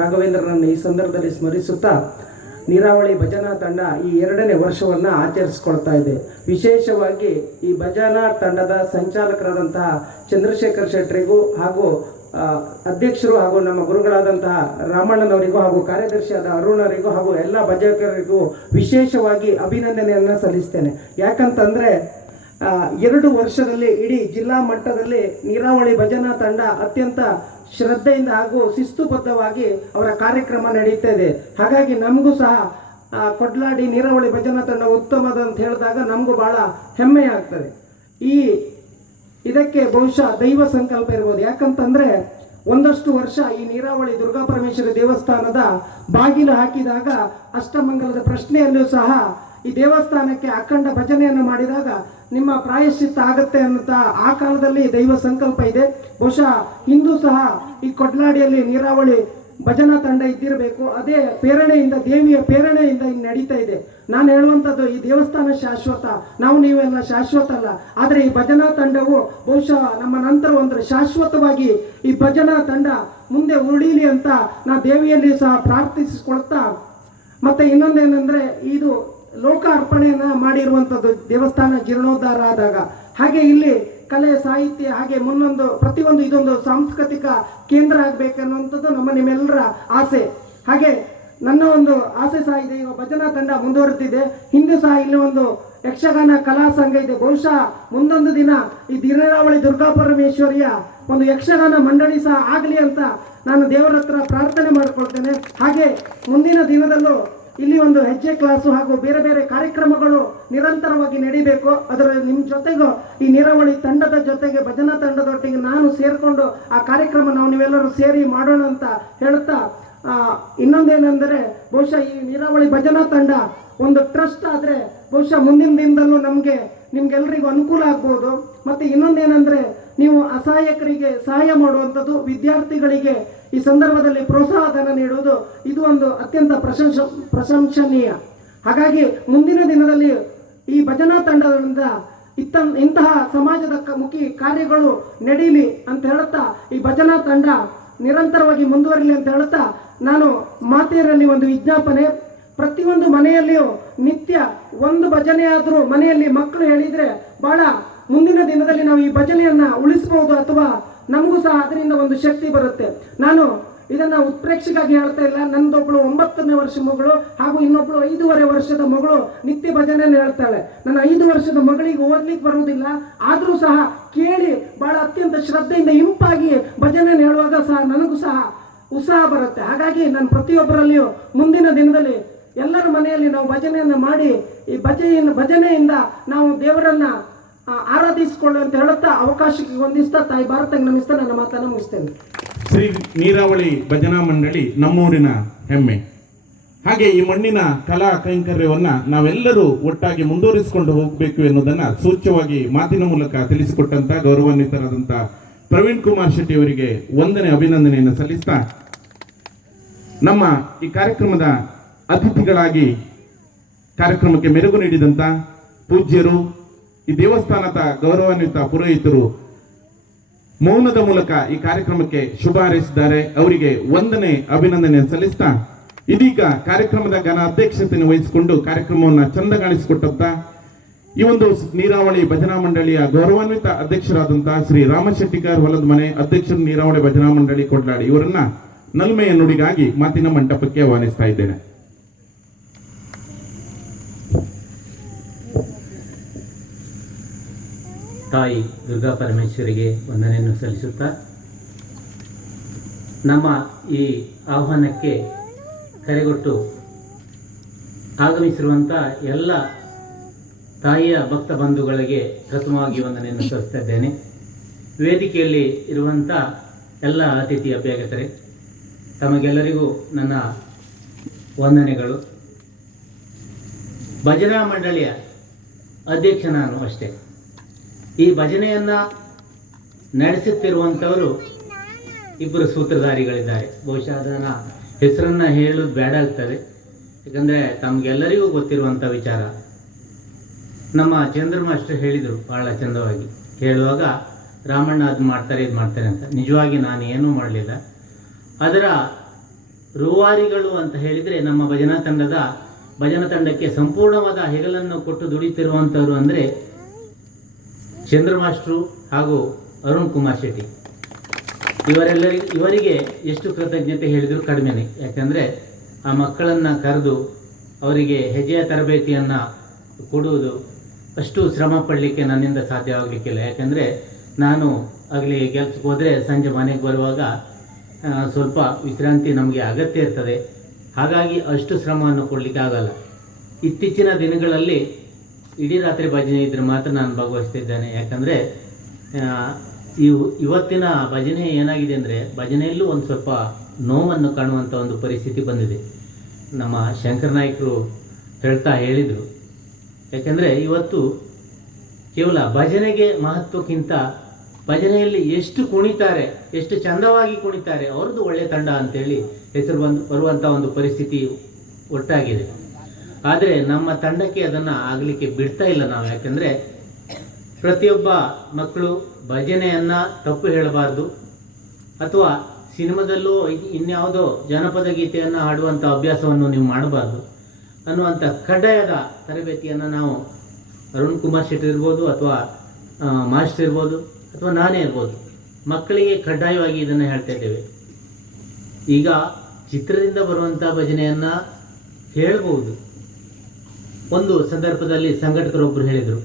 ರಾಘವೇಂದ್ರರನ್ನು ಈ ಸಂದರ್ಭದಲ್ಲಿ ಸ್ಮರಿಸುತ್ತಾ ನೀರಾವಳಿ ಭಜನಾ ತಂಡ ಈ 2ನೇ ವರ್ಷವನ್ನು ಆಚರಿಸಿಕೊಳ್ತಾ ಇದೆ. ವಿಶೇಷವಾಗಿ ಈ ಭಜನಾ ತಂಡದ ಸಂಚಾಲಕರಾದಂತಹ ಚಂದ್ರಶೇಖರ್ ಶೆಟ್ಟರಿಗೂ ಹಾಗೂ ಅಧ್ಯಕ್ಷರು ಹಾಗೂ ನಮ್ಮ ಗುರುಗಳಾದಂತಹ ರಾಮಣ್ಣನವರಿಗೂ ಹಾಗೂ ಕಾರ್ಯದರ್ಶಿಯಾದ ಅರುಣರಿಗೂ ಹಾಗೂ ಎಲ್ಲ ಭಜಕರಿಗೂ ವಿಶೇಷವಾಗಿ ಅಭಿನಂದನೆಯನ್ನು ಸಲ್ಲಿಸ್ತೇನೆ. ಯಾಕಂತಂದರೆ 2 ವರ್ಷದಲ್ಲಿ ಇಡೀ ಜಿಲ್ಲಾ ಮಟ್ಟದಲ್ಲಿ ನೀರಾವಳಿ ಭಜನಾ ತಂಡ ಅತ್ಯಂತ ಶ್ರದ್ಧೆಯಿಂದ ಹಾಗೂ ಶಿಸ್ತುಬದ್ಧವಾಗಿ ಅವರ ಕಾರ್ಯಕ್ರಮ ನಡೀತಾ ಇದೆ. ಹಾಗಾಗಿ ನಮಗೂ ಸಹ ಕೊಡ್ಲಾಡಿ ನೀರಾವಳಿ ಭಜನಾ ತಂಡ ಉತ್ತಮದ ಅಂತ ಹೇಳಿದಾಗ ನಮಗೂ ಭಾಳ ಹೆಮ್ಮೆ ಆಗ್ತದೆ. ಇದಕ್ಕೆ ಬಹುಶಃ ದೈವ ಸಂಕಲ್ಪ ಇರ್ಬೋದು. ಯಾಕಂತಂದರೆ ಒಂದಷ್ಟು ವರ್ಷ ಈ ನೀರಾವಳಿ ದುರ್ಗಾಪರಮೇಶ್ವರಿ ದೇವಸ್ಥಾನದ ಬಾಗಿಲು ಹಾಕಿದಾಗ ಅಷ್ಟಮಂಗಲದ ಪ್ರಶ್ನೆಯಲ್ಲೂ ಸಹ ಈ ದೇವಸ್ಥಾನಕ್ಕೆ ಅಖಂಡ ಭಜನೆಯನ್ನು ಮಾಡಿದಾಗ ನಿಮ್ಮ ಪ್ರಾಯಶ್ಚಿತ್ತ ಆಗುತ್ತೆ ಅಂತ ಆ ಕಾಲದಲ್ಲಿ ದೈವ ಸಂಕಲ್ಪ ಇದೆ. ಬಹುಶಃ ಇಂದು ಸಹ ಈ ಕೊಡ್ಲಾಡಿಯಲ್ಲಿ ನೀರಾವಳಿ ಭಜನಾ ತಂಡ ಇದ್ದಿರಬೇಕು. ಅದೇ ಪ್ರೇರಣೆಯಿಂದ, ದೇವಿಯ ಪ್ರೇರಣೆಯಿಂದ ಇನ್ನು ನಡೀತಾ ಇದೆ. ನಾನು ಹೇಳುವಂಥದ್ದು, ಈ ದೇವಸ್ಥಾನ ಶಾಶ್ವತ, ನಾವು ನೀವೆಲ್ಲ ಶಾಶ್ವತ ಅಲ್ಲ. ಆದರೆ ಈ ಭಜನಾ ತಂಡವು ಬಹುಶಃ ನಮ್ಮ ನಂತರ ಒಂದು ಶಾಶ್ವತವಾಗಿ ಈ ಭಜನಾ ತಂಡ ಮುಂದೆ ಉಳಿಯಲಿ ಅಂತ ನಾ ದೇವಿಯಲ್ಲಿ ಸಹ ಪ್ರಾರ್ಥಿಸಿಕೊಳ್ತಾ, ಮತ್ತೆ ಇನ್ನೊಂದೇನೆಂದರೆ ಇದು ಲೋಕ ಅರ್ಪಣೆಯನ್ನು ಮಾಡಿರುವಂಥದ್ದು ದೇವಸ್ಥಾನ ಜೀರ್ಣೋದ್ಧಾರ ಆದಾಗ. ಹಾಗೆ ಇಲ್ಲಿ ಕಲೆ, ಸಾಹಿತ್ಯ, ಹಾಗೆ ಪ್ರತಿಯೊಂದು ಇದೊಂದು ಸಾಂಸ್ಕೃತಿಕ ಕೇಂದ್ರ ಆಗಬೇಕನ್ನುವಂಥದ್ದು ನಿಮ್ಮೆಲ್ಲರ ಆಸೆ. ಹಾಗೆ ನನ್ನ ಒಂದು ಆಸೆ ಸಹ ಇದೆ. ಈಗ ಭಜನಾ ತಂಡ ಮುಂದುವರೆದಿದೆ. ಹಿಂದೆ ಸಹ ಇಲ್ಲಿ ಒಂದು ಯಕ್ಷಗಾನ ಕಲಾ ಸಂಘ ಇದೆ. ಬಹುಶಃ ಮುಂದೊಂದು ದಿನ ಈ ನೀರಾವಳಿ ದುರ್ಗಾಪರಮೇಶ್ವರಿಯ ಒಂದು ಯಕ್ಷಗಾನ ಮಂಡಳಿ ಸಹ ಆಗಲಿ ಅಂತ ನಾನು ದೇವರ ಹತ್ರ ಪ್ರಾರ್ಥನೆ ಮಾಡಿಕೊಳ್ತೇನೆ. ಹಾಗೆ ಮುಂದಿನ ದಿನದಲ್ಲೂ ಇಲ್ಲಿ ಒಂದು ಹೆಜ್ಜೆ ಕ್ಲಾಸು ಹಾಗೂ ಬೇರೆ ಬೇರೆ ಕಾರ್ಯಕ್ರಮಗಳು ನಿರಂತರವಾಗಿ ನಡೀಬೇಕು. ಅದರ ನಿಮ್ಮ ಜೊತೆಗೂ ಈ ನೀರಾವಳಿ ತಂಡದ ಜೊತೆಗೆ, ಭಜನಾ ತಂಡದೊಟ್ಟಿಗೆ ನಾನು ಸೇರಿಕೊಂಡು ಆ ಕಾರ್ಯಕ್ರಮ ನೀವೆಲ್ಲರೂ ಸೇರಿ ಮಾಡೋಣ ಅಂತ ಹೇಳುತ್ತಾ, ಇನ್ನೊಂದೇನೆಂದರೆ ಬಹುಶಃ ಈ ನೀರಾವಳಿ ಭಜನಾ ತಂಡ ಒಂದು ಟ್ರಸ್ಟ್ ಆದರೆ ಬಹುಶಃ ಮುಂದಿನ ದಿನದಲ್ಲೂ ನಿಮ್ಗೆಲ್ಲರಿಗೂ ಅನುಕೂಲ ಆಗ್ಬೋದು. ಮತ್ತು ಇನ್ನೊಂದೇನೆಂದರೆ, ನೀವು ಅಸಹಾಯಕರಿಗೆ ಸಹಾಯ ಮಾಡುವಂಥದ್ದು, ವಿದ್ಯಾರ್ಥಿಗಳಿಗೆ ಈ ಸಂದರ್ಭದಲ್ಲಿ ಪ್ರೋತ್ಸಾಹ ಧನ ನೀಡುವುದು, ಇದು ಒಂದು ಅತ್ಯಂತ ಪ್ರಶಂಸನೀಯ. ಹಾಗಾಗಿ ಮುಂದಿನ ದಿನದಲ್ಲಿ ಈ ಭಜನಾ ತಂಡದಿಂದ ಇಂತಹ ಸಮಾಜದ ಮುಖಿ ಕಾರ್ಯಗಳು ನಡೀಲಿ ಅಂತ ಹೇಳುತ್ತಾ, ಈ ಭಜನಾ ತಂಡ ನಿರಂತರವಾಗಿ ಮುಂದುವರಿಲಿ ಅಂತ ಹೇಳುತ್ತಾ, ನಾನು ಮಾತೆಯರಲ್ಲಿ ಒಂದು ವಿಜ್ಞಾಪನೆ, ಪ್ರತಿಯೊಂದು ಮನೆಯಲ್ಲಿಯೂ ನಿತ್ಯ ಒಂದು ಭಜನೆ ಆದರೂ ಮನೆಯಲ್ಲಿ ಮಕ್ಕಳು ಹೇಳಿದರೆ ಬಹಳ ಮುಂದಿನ ದಿನದಲ್ಲಿ ನಾವು ಈ ಭಜನೆಯನ್ನು ಉಳಿಸಬಹುದು, ಅಥವಾ ನಮಗೂ ಸಹ ಅದರಿಂದ ಒಂದು ಶಕ್ತಿ ಬರುತ್ತೆ. ನಾನು ಇದನ್ನು ಉತ್ಪ್ರೇಕ್ಷೆಗಾಗಿ ಹೇಳ್ತಾ ಇಲ್ಲ. ನನ್ನದೊಬ್ಬಳು 9ನೇ ವರ್ಷ ಮಗಳು ಹಾಗೂ ಇನ್ನೊಬ್ಬಳು 5.5 ವರ್ಷದ ಮಗಳು ನಿತ್ಯ ಭಜನೆಯನ್ನು ಹೇಳ್ತಾಳೆ. ನನ್ನ 5 ವರ್ಷದ ಮಗಳಿಗೆ ಓದ್ಲಿಕ್ಕೆ ಬರುವುದಿಲ್ಲ, ಆದರೂ ಸಹ ಕೇಳಿ ಬಹಳ ಅತ್ಯಂತ ಶ್ರದ್ಧೆಯಿಂದ ಇಂಪಾಗಿ ಭಜನೆಯನ್ನು ಹೇಳುವಾಗ ಸಹ ನನಗೂ ಸಹ ಉತ್ಸಾಹ ಬರುತ್ತೆ. ಹಾಗಾಗಿ ನಾನು ಪ್ರತಿಯೊಬ್ಬರಲ್ಲಿಯೂ ಮುಂದಿನ ದಿನದಲ್ಲಿ ಎಲ್ಲರ ಮನೆಯಲ್ಲಿ ನಾವು ಭಜನೆಯನ್ನು ಮಾಡಿ ಈ ಭಜನೆಯಿಂದ ನಾವು ದೇವರನ್ನ ಆರಾಧಿಸಿಕೊಳ್ಳು ಅಂತ ಹೇಳುತ್ತಾ ಅವಕಾಶಕ್ಕೆ ಹೊಂದಿಸ್ತಾ ತಾಯಿ ಭಾರತಕ್ಕೆ ನಮಿಸ್ತಾ ನನ್ನ ಮಾತನ್ನು ಮುಗಿಸ್ತೇನೆ. ಶ್ರೀ ನೀರಾವಳಿ ಭಜನಾ ಮಂಡಳಿ ನಮ್ಮೂರಿನ ಹೆಮ್ಮೆ. ಹಾಗೆ ಈ ಮಣ್ಣಿನ ಕಲಾ ಕೈಂಕರ್ಯವನ್ನ ನಾವೆಲ್ಲರೂ ಒಟ್ಟಾಗಿ ಮುಂದುವರಿಸಿಕೊಂಡು ಹೋಗಬೇಕು ಎನ್ನುವುದನ್ನ ಸೂಚ್ಯವಾಗಿ ಮಾತಿನ ಮೂಲಕ ತಿಳಿಸಿಕೊಟ್ಟಂತ ಗೌರವಾನ್ವಿತರಾದಂಥ ಪ್ರವೀಣ್ ಕುಮಾರ್ ಶೆಟ್ಟಿ ಅವರಿಗೆ ವಂದನೆ, ಅಭಿನಂದನೆಯನ್ನು ಸಲ್ಲಿಸ್ತಾ, ನಮ್ಮ ಈ ಕಾರ್ಯಕ್ರಮದ ಅತಿಥಿಗಳಾಗಿ ಕಾರ್ಯಕ್ರಮಕ್ಕೆ ಮೆರುಗು ನೀಡಿದಂಥ ಪೂಜ್ಯರು, ಈ ದೇವಸ್ಥಾನದ ಗೌರವಾನ್ವಿತ ಪುರೋಹಿತರು ಮೌನದ ಮೂಲಕ ಈ ಕಾರ್ಯಕ್ರಮಕ್ಕೆ ಶುಭ ಹಾರೈಸಿದ್ದಾರೆ. ಅವರಿಗೆ ವಂದನೆ, ಅಭಿನಂದನೆ ಸಲ್ಲಿಸ್ತಾ, ಇದೀಗ ಕಾರ್ಯಕ್ರಮದ ಘನ ಅಧ್ಯಕ್ಷತೆಯನ್ನು ವಹಿಸಿಕೊಂಡು ಕಾರ್ಯಕ್ರಮವನ್ನು ಚಂದಗಾಣಿಸಿಕೊಟ್ಟಂತ ಈ ಒಂದು ನೀರಾವಳಿ ಭಜನಾ ಮಂಡಳಿಯ ಗೌರವಾನ್ವಿತ ಅಧ್ಯಕ್ಷರಾದಂತಹ ಶ್ರೀ ರಾಮಶೆಟ್ಟಿಕರ್ ಹೊಲದ ಮನೆ ಅಧ್ಯಕ್ಷರು, ನೀರಾವಳಿ ಭಜನಾ ಮಂಡಳಿ ಕೊಡ್ಲಾಡಿ, ಇವರನ್ನ ನಲ್ಮೆಯ ನುಡಿಗಾಗಿ ಮಾತಿನ ಮಂಟಪಕ್ಕೆ ಆಹ್ವಾನಿಸ್ತಾ ಇದ್ದೇನೆ. ತಾಯಿ ದುರ್ಗಾ ಪರಮೇಶ್ವರಿಗೆ ವಂದನೆಯನ್ನು ಸಲ್ಲಿಸುತ್ತಾ, ನಮ್ಮ ಈ ಆಹ್ವಾನಕ್ಕೆ ಕರೆಗೊಟ್ಟು ಆಗಮಿಸಿರುವಂಥ ಎಲ್ಲ ತಾಯಿಯ ಭಕ್ತ ಬಂಧುಗಳಿಗೆ ಪ್ರಥಮವಾಗಿ ವಂದನೆಯನ್ನು ಸಲ್ಲಿಸ್ತಾ ಇದ್ದೇನೆ. ವೇದಿಕೆಯಲ್ಲಿ ಇರುವಂಥ ಎಲ್ಲ ಅತಿಥಿ ಅಭ್ಯಾಗತರೆ, ತಮಗೆಲ್ಲರಿಗೂ ನನ್ನ ವಂದನೆಗಳು. ಭಜನಾ ಮಂಡಳಿಯ ಅಧ್ಯಕ್ಷ ನಾನು ಅಷ್ಟೇ. ಈ ಭಜನೆಯನ್ನು ನಡೆಸುತ್ತಿರುವಂಥವರು ಇಬ್ಬರು ಸೂತ್ರಧಾರಿಗಳಿದ್ದಾರೆ. ಬಹುಶಃ ಅದನ್ನು ಹೆಸರನ್ನು ಹೇಳೋದು ಬೇಡ ಆಗ್ತದೆ, ಯಾಕಂದರೆ ತಮಗೆಲ್ಲರಿಗೂ ಗೊತ್ತಿರುವಂಥ ವಿಚಾರ. ನಮ್ಮ ಚಂದ್ರ ಮಾಸ್ಟರ್ ಹೇಳಿದರು ಭಾಳ ಚಂದವಾಗಿ, ಹೇಳುವಾಗ ರಾಮಣ್ಣ ಅದು ಮಾಡ್ತಾರೆ ಇದು ಮಾಡ್ತಾರೆ ಅಂತ. ನಿಜವಾಗಿ ನಾನು ಏನೂ ಮಾಡಲಿಲ್ಲ. ಅದರ ರೂವಾರಿಗಳು ಅಂತ ಹೇಳಿದರೆ ನಮ್ಮ ಭಜನಾ ತಂಡಕ್ಕೆ ಸಂಪೂರ್ಣವಾದ ಹೆಗಲನ್ನು ಕೊಟ್ಟು ದುಡಿತಿರುವಂಥವ್ರು ಅಂದರೆ ಚಂದ್ರ ಮಾಸ್ಟ್ರು ಹಾಗೂ ಅರುಣ್ ಕುಮಾರ್ ಶೆಟ್ಟಿ. ಇವರಿಗೆ ಎಷ್ಟು ಕೃತಜ್ಞತೆ ಹೇಳಿದರೂ ಕಡಿಮೆನೆ. ಯಾಕಂದರೆ ಆ ಮಕ್ಕಳನ್ನು ಕರೆದು ಅವರಿಗೆ ಹೆಜ್ಜೆಯ ತರಬೇತಿಯನ್ನು ಕೊಡುವುದು ಅಷ್ಟು ಶ್ರಮ ಪಡಲಿಕ್ಕೆ ನನ್ನಿಂದ ಸಾಧ್ಯವಾಗಲಿಕ್ಕಿಲ್ಲ. ಯಾಕಂದರೆ ನಾನು ಆಗಲಿ ಕೆಲಸಕ್ಕೆ ಹೋದರೆ ಸಂಜೆ ಮನೆಗೆ ಬರುವಾಗ ಸ್ವಲ್ಪ ವಿಶ್ರಾಂತಿ ನಮಗೆ ಅಗತ್ಯ ಇರ್ತದೆ. ಹಾಗಾಗಿ ಅಷ್ಟು ಶ್ರಮವನ್ನು ಕೊಡಲಿಕ್ಕೆ ಆಗಲ್ಲ. ಇತ್ತೀಚಿನ ದಿನಗಳಲ್ಲಿ ಇಡೀ ರಾತ್ರಿ ಭಜನೆ ಇದ್ದರೆ ಮಾತ್ರ ನಾನು ಭಾಗವಹಿಸ್ತಿದ್ದೇನೆ. ಯಾಕಂದರೆ ಇವತ್ತಿನ ಭಜನೆ ಏನಾಗಿದೆ ಅಂದರೆ, ಭಜನೆಯಲ್ಲೂ ಒಂದು ಸ್ವಲ್ಪ ನೋವನ್ನು ಕಾಣುವಂಥ ಒಂದು ಪರಿಸ್ಥಿತಿ ಬಂದಿದೆ. ನಮ್ಮ ಶಂಕರ ನಾಯ್ಕರು ಹೇಳಿದರು. ಯಾಕೆಂದರೆ ಇವತ್ತು ಕೇವಲ ಭಜನೆಗೆ ಮಹತ್ವಕ್ಕಿಂತ ಭಜನೆಯಲ್ಲಿ ಎಷ್ಟು ಕುಣಿತಾರೆ, ಎಷ್ಟು ಚಂದವಾಗಿ ಕುಣಿತಾರೆ, ಅವ್ರದ್ದು ಒಳ್ಳೆ ತಂಡ ಅಂತೇಳಿ ಹೆಸರು ಬರುವಂಥ ಒಂದು ಪರಿಸ್ಥಿತಿ ಒಟ್ಟಾಗಿದೆ. ಆದರೆ ನಮ್ಮ ತಂಡಕ್ಕೆ ಅದನ್ನು ಆಗಲಿಕ್ಕೆ ಬಿಡ್ತಾ ಇಲ್ಲ ನಾವು. ಯಾಕೆಂದರೆ ಪ್ರತಿಯೊಬ್ಬ ಮಕ್ಕಳು ಭಜನೆಯನ್ನು ತಪ್ಪು ಹೇಳಬಾರ್ದು, ಅಥವಾ ಸಿನಿಮಾದಲ್ಲೂ ಇನ್ಯಾವುದೋ ಜನಪದ ಗೀತೆಯನ್ನು ಹಾಡುವಂಥ ಅಭ್ಯಾಸವನ್ನು ನೀವು ಮಾಡಬಾರ್ದು ಅನ್ನುವಂಥ ಕಡ್ಡಾಯದ ತರಬೇತಿಯನ್ನು ನಾವು ಅರುಣ್ ಕುಮಾರ್ ಶೆಟ್ಟಿ ಇರ್ಬೋದು, ಅಥವಾ ಮಾಸ್ಟರ್ ಇರ್ಬೋದು, ಅಥವಾ ನಾನೇ ಇರ್ಬೋದು, ಮಕ್ಕಳಿಗೆ ಕಡ್ಡಾಯವಾಗಿ ಇದನ್ನು ಹೇಳ್ತಾ ಇದ್ದೇವೆ. ಈಗ ಚಿತ್ರದಿಂದ ಬರುವಂಥ ಭಜನೆಯನ್ನು ಹೇಳ್ಬೋದು. ಒಂದು ಸಂದರ್ಭದಲ್ಲಿ ಸಂಘಟಕರೊಬ್ಬರು ಹೇಳಿದರು,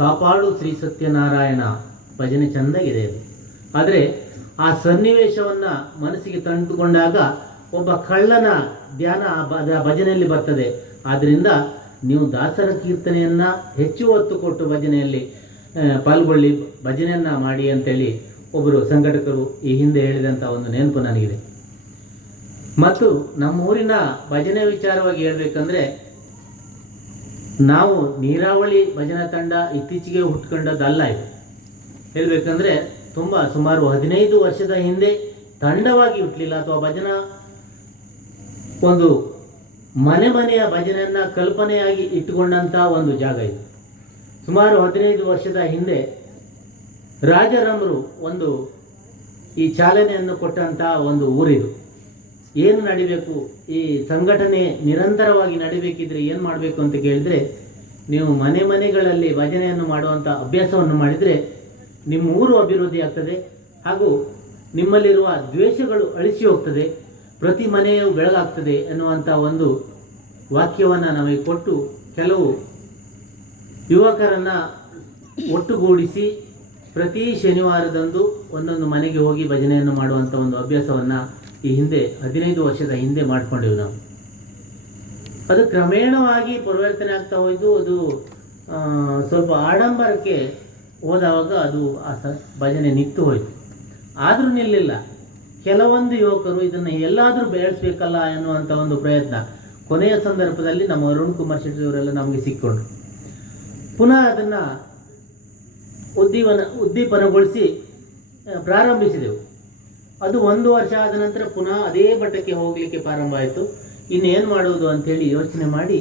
ಕಾಪಾಡು ಶ್ರೀ ಸತ್ಯನಾರಾಯಣ ಭಜನೆ ಚೆಂದಾಗಿದೆ ಅದು. ಆದರೆ ಆ ಸನ್ನಿವೇಶವನ್ನು ಮನಸ್ಸಿಗೆ ತಂದುಕೊಂಡಾಗ ಒಬ್ಬ ಕಳ್ಳನ ಧ್ಯಾನ ಭಜನೆಯಲ್ಲಿ ಬರ್ತದೆ. ಆದ್ದರಿಂದ ನೀವು ದಾಸರ ಕೀರ್ತನೆಯನ್ನು ಹೆಚ್ಚು ಒತ್ತು ಕೊಟ್ಟು ಭಜನೆಯಲ್ಲಿ ಪಾಲ್ಗೊಳ್ಳಿ, ಭಜನೆಯನ್ನು ಮಾಡಿ ಅಂತೇಳಿ ಒಬ್ಬರು ಸಂಘಟಕರು ಈ ಹಿಂದೆ ಹೇಳಿದಂಥ ಒಂದು ನೆನಪು ನನಗಿದೆ. ಮತ್ತು ನಮ್ಮೂರಿನ ಭಜನೆ ವಿಚಾರವಾಗಿ ಹೇಳಬೇಕಂದ್ರೆ, ನಾವು ನೀರಾವಳಿ ಭಜನಾ ತಂಡ ಇತ್ತೀಚೆಗೆ ಹುಟ್ಕೊಂಡದ್ದಲ್ಲ. ಇದು ಹೇಳಬೇಕಂದ್ರೆ ಸುಮಾರು 15 ವರ್ಷದ ಹಿಂದೆ ತಂಡವಾಗಿ ಹುಟ್ಟಲಿಲ್ಲ, ಅಥವಾ ಭಜನಾ ಒಂದು ಮನೆಯ ಭಜನೆಯನ್ನು ಕಲ್ಪನೆಯಾಗಿ ಇಟ್ಟುಕೊಂಡಂಥ ಒಂದು ಜಾಗ ಇದು. ಸುಮಾರು 15 ವರ್ಷದ ಹಿಂದೆ ರಾಜಾರಾಮರು ಒಂದು ಈ ಚಾಲನೆಯನ್ನು ಕೊಟ್ಟಂಥ ಒಂದು ಊರಿದು. ಏನು ನಡಿಬೇಕು, ಈ ಸಂಘಟನೆ ನಿರಂತರವಾಗಿ ನಡಿಬೇಕಿದ್ರೆ ಏನು ಮಾಡಬೇಕು ಅಂತ ಕೇಳಿದರೆ, ನೀವು ಮನೆಗಳಲ್ಲಿ ಭಜನೆಯನ್ನು ಮಾಡುವಂಥ ಅಭ್ಯಾಸವನ್ನು ಮಾಡಿದರೆ ನಿಮ್ಮ ಊರು ಅಭಿವೃದ್ಧಿ ಆಗ್ತದೆ, ಹಾಗೂ ನಿಮ್ಮಲ್ಲಿರುವ ದ್ವೇಷಗಳು ಅಳಿಸಿ ಹೋಗ್ತದೆ, ಪ್ರತಿ ಮನೆಯೂ ಬೆಳಗಾಗ್ತದೆ ಎನ್ನುವಂಥ ಒಂದು ವಾಕ್ಯವನ್ನು ನಮಗೆ ಕೊಟ್ಟು ಕೆಲವು ಯುವಕರನ್ನು ಒಟ್ಟುಗೂಡಿಸಿ ಪ್ರತಿ ಶನಿವಾರದಂದು ಒಂದೊಂದು ಮನೆಗೆ ಹೋಗಿ ಭಜನೆಯನ್ನು ಮಾಡುವಂಥ ಒಂದು ಅಭ್ಯಾಸವನ್ನು ಈ ಹಿಂದೆ 15 ವರ್ಷದ ಹಿಂದೆ ಮಾಡಿಕೊಂಡೆವು ನಾವು. ಅದು ಕ್ರಮೇಣವಾಗಿ ಪರಿವರ್ತನೆ ಆಗ್ತಾ ಹೋಯಿತು. ಅದು ಸ್ವಲ್ಪ ಆಡಂಬರಕ್ಕೆ ಹೋದವಾಗ ಅದು ಭಜನೆ ನಿಂತು ಹೋಯಿತು. ಆದರೂ ನಿಲ್ಲಿಲ್ಲ. ಕೆಲವೊಂದು ಯುವಕರು ಇದನ್ನು ಎಲ್ಲಾದರೂ ಬೆಳೆಸಬೇಕಲ್ಲ ಎನ್ನುವಂಥ ಒಂದು ಪ್ರಯತ್ನ ಕೊನೆಯ ಸಂದರ್ಭದಲ್ಲಿ ನಮ್ಮ ಅರುಣ್ ಕುಮಾರ್ ಶೆಟ್ಟಿ ಅವರೆಲ್ಲ ನಮಗೆ ಸಿಕ್ಕೊಂಡ್ರು. ಪುನಃ ಅದನ್ನು ಉದ್ದೀಪನಗೊಳಿಸಿ ಪ್ರಾರಂಭಿಸಿದೆವು. ಅದು 1 ವರ್ಷ ಆದ ನಂತರ ಪುನಃ ಅದೇ ಮಟ್ಟಕ್ಕೆ ಹೋಗಲಿಕ್ಕೆ ಪ್ರಾರಂಭ ಆಯಿತು. ಇನ್ನೇನು ಮಾಡುವುದು ಅಂಥೇಳಿ ಯೋಚನೆ ಮಾಡಿ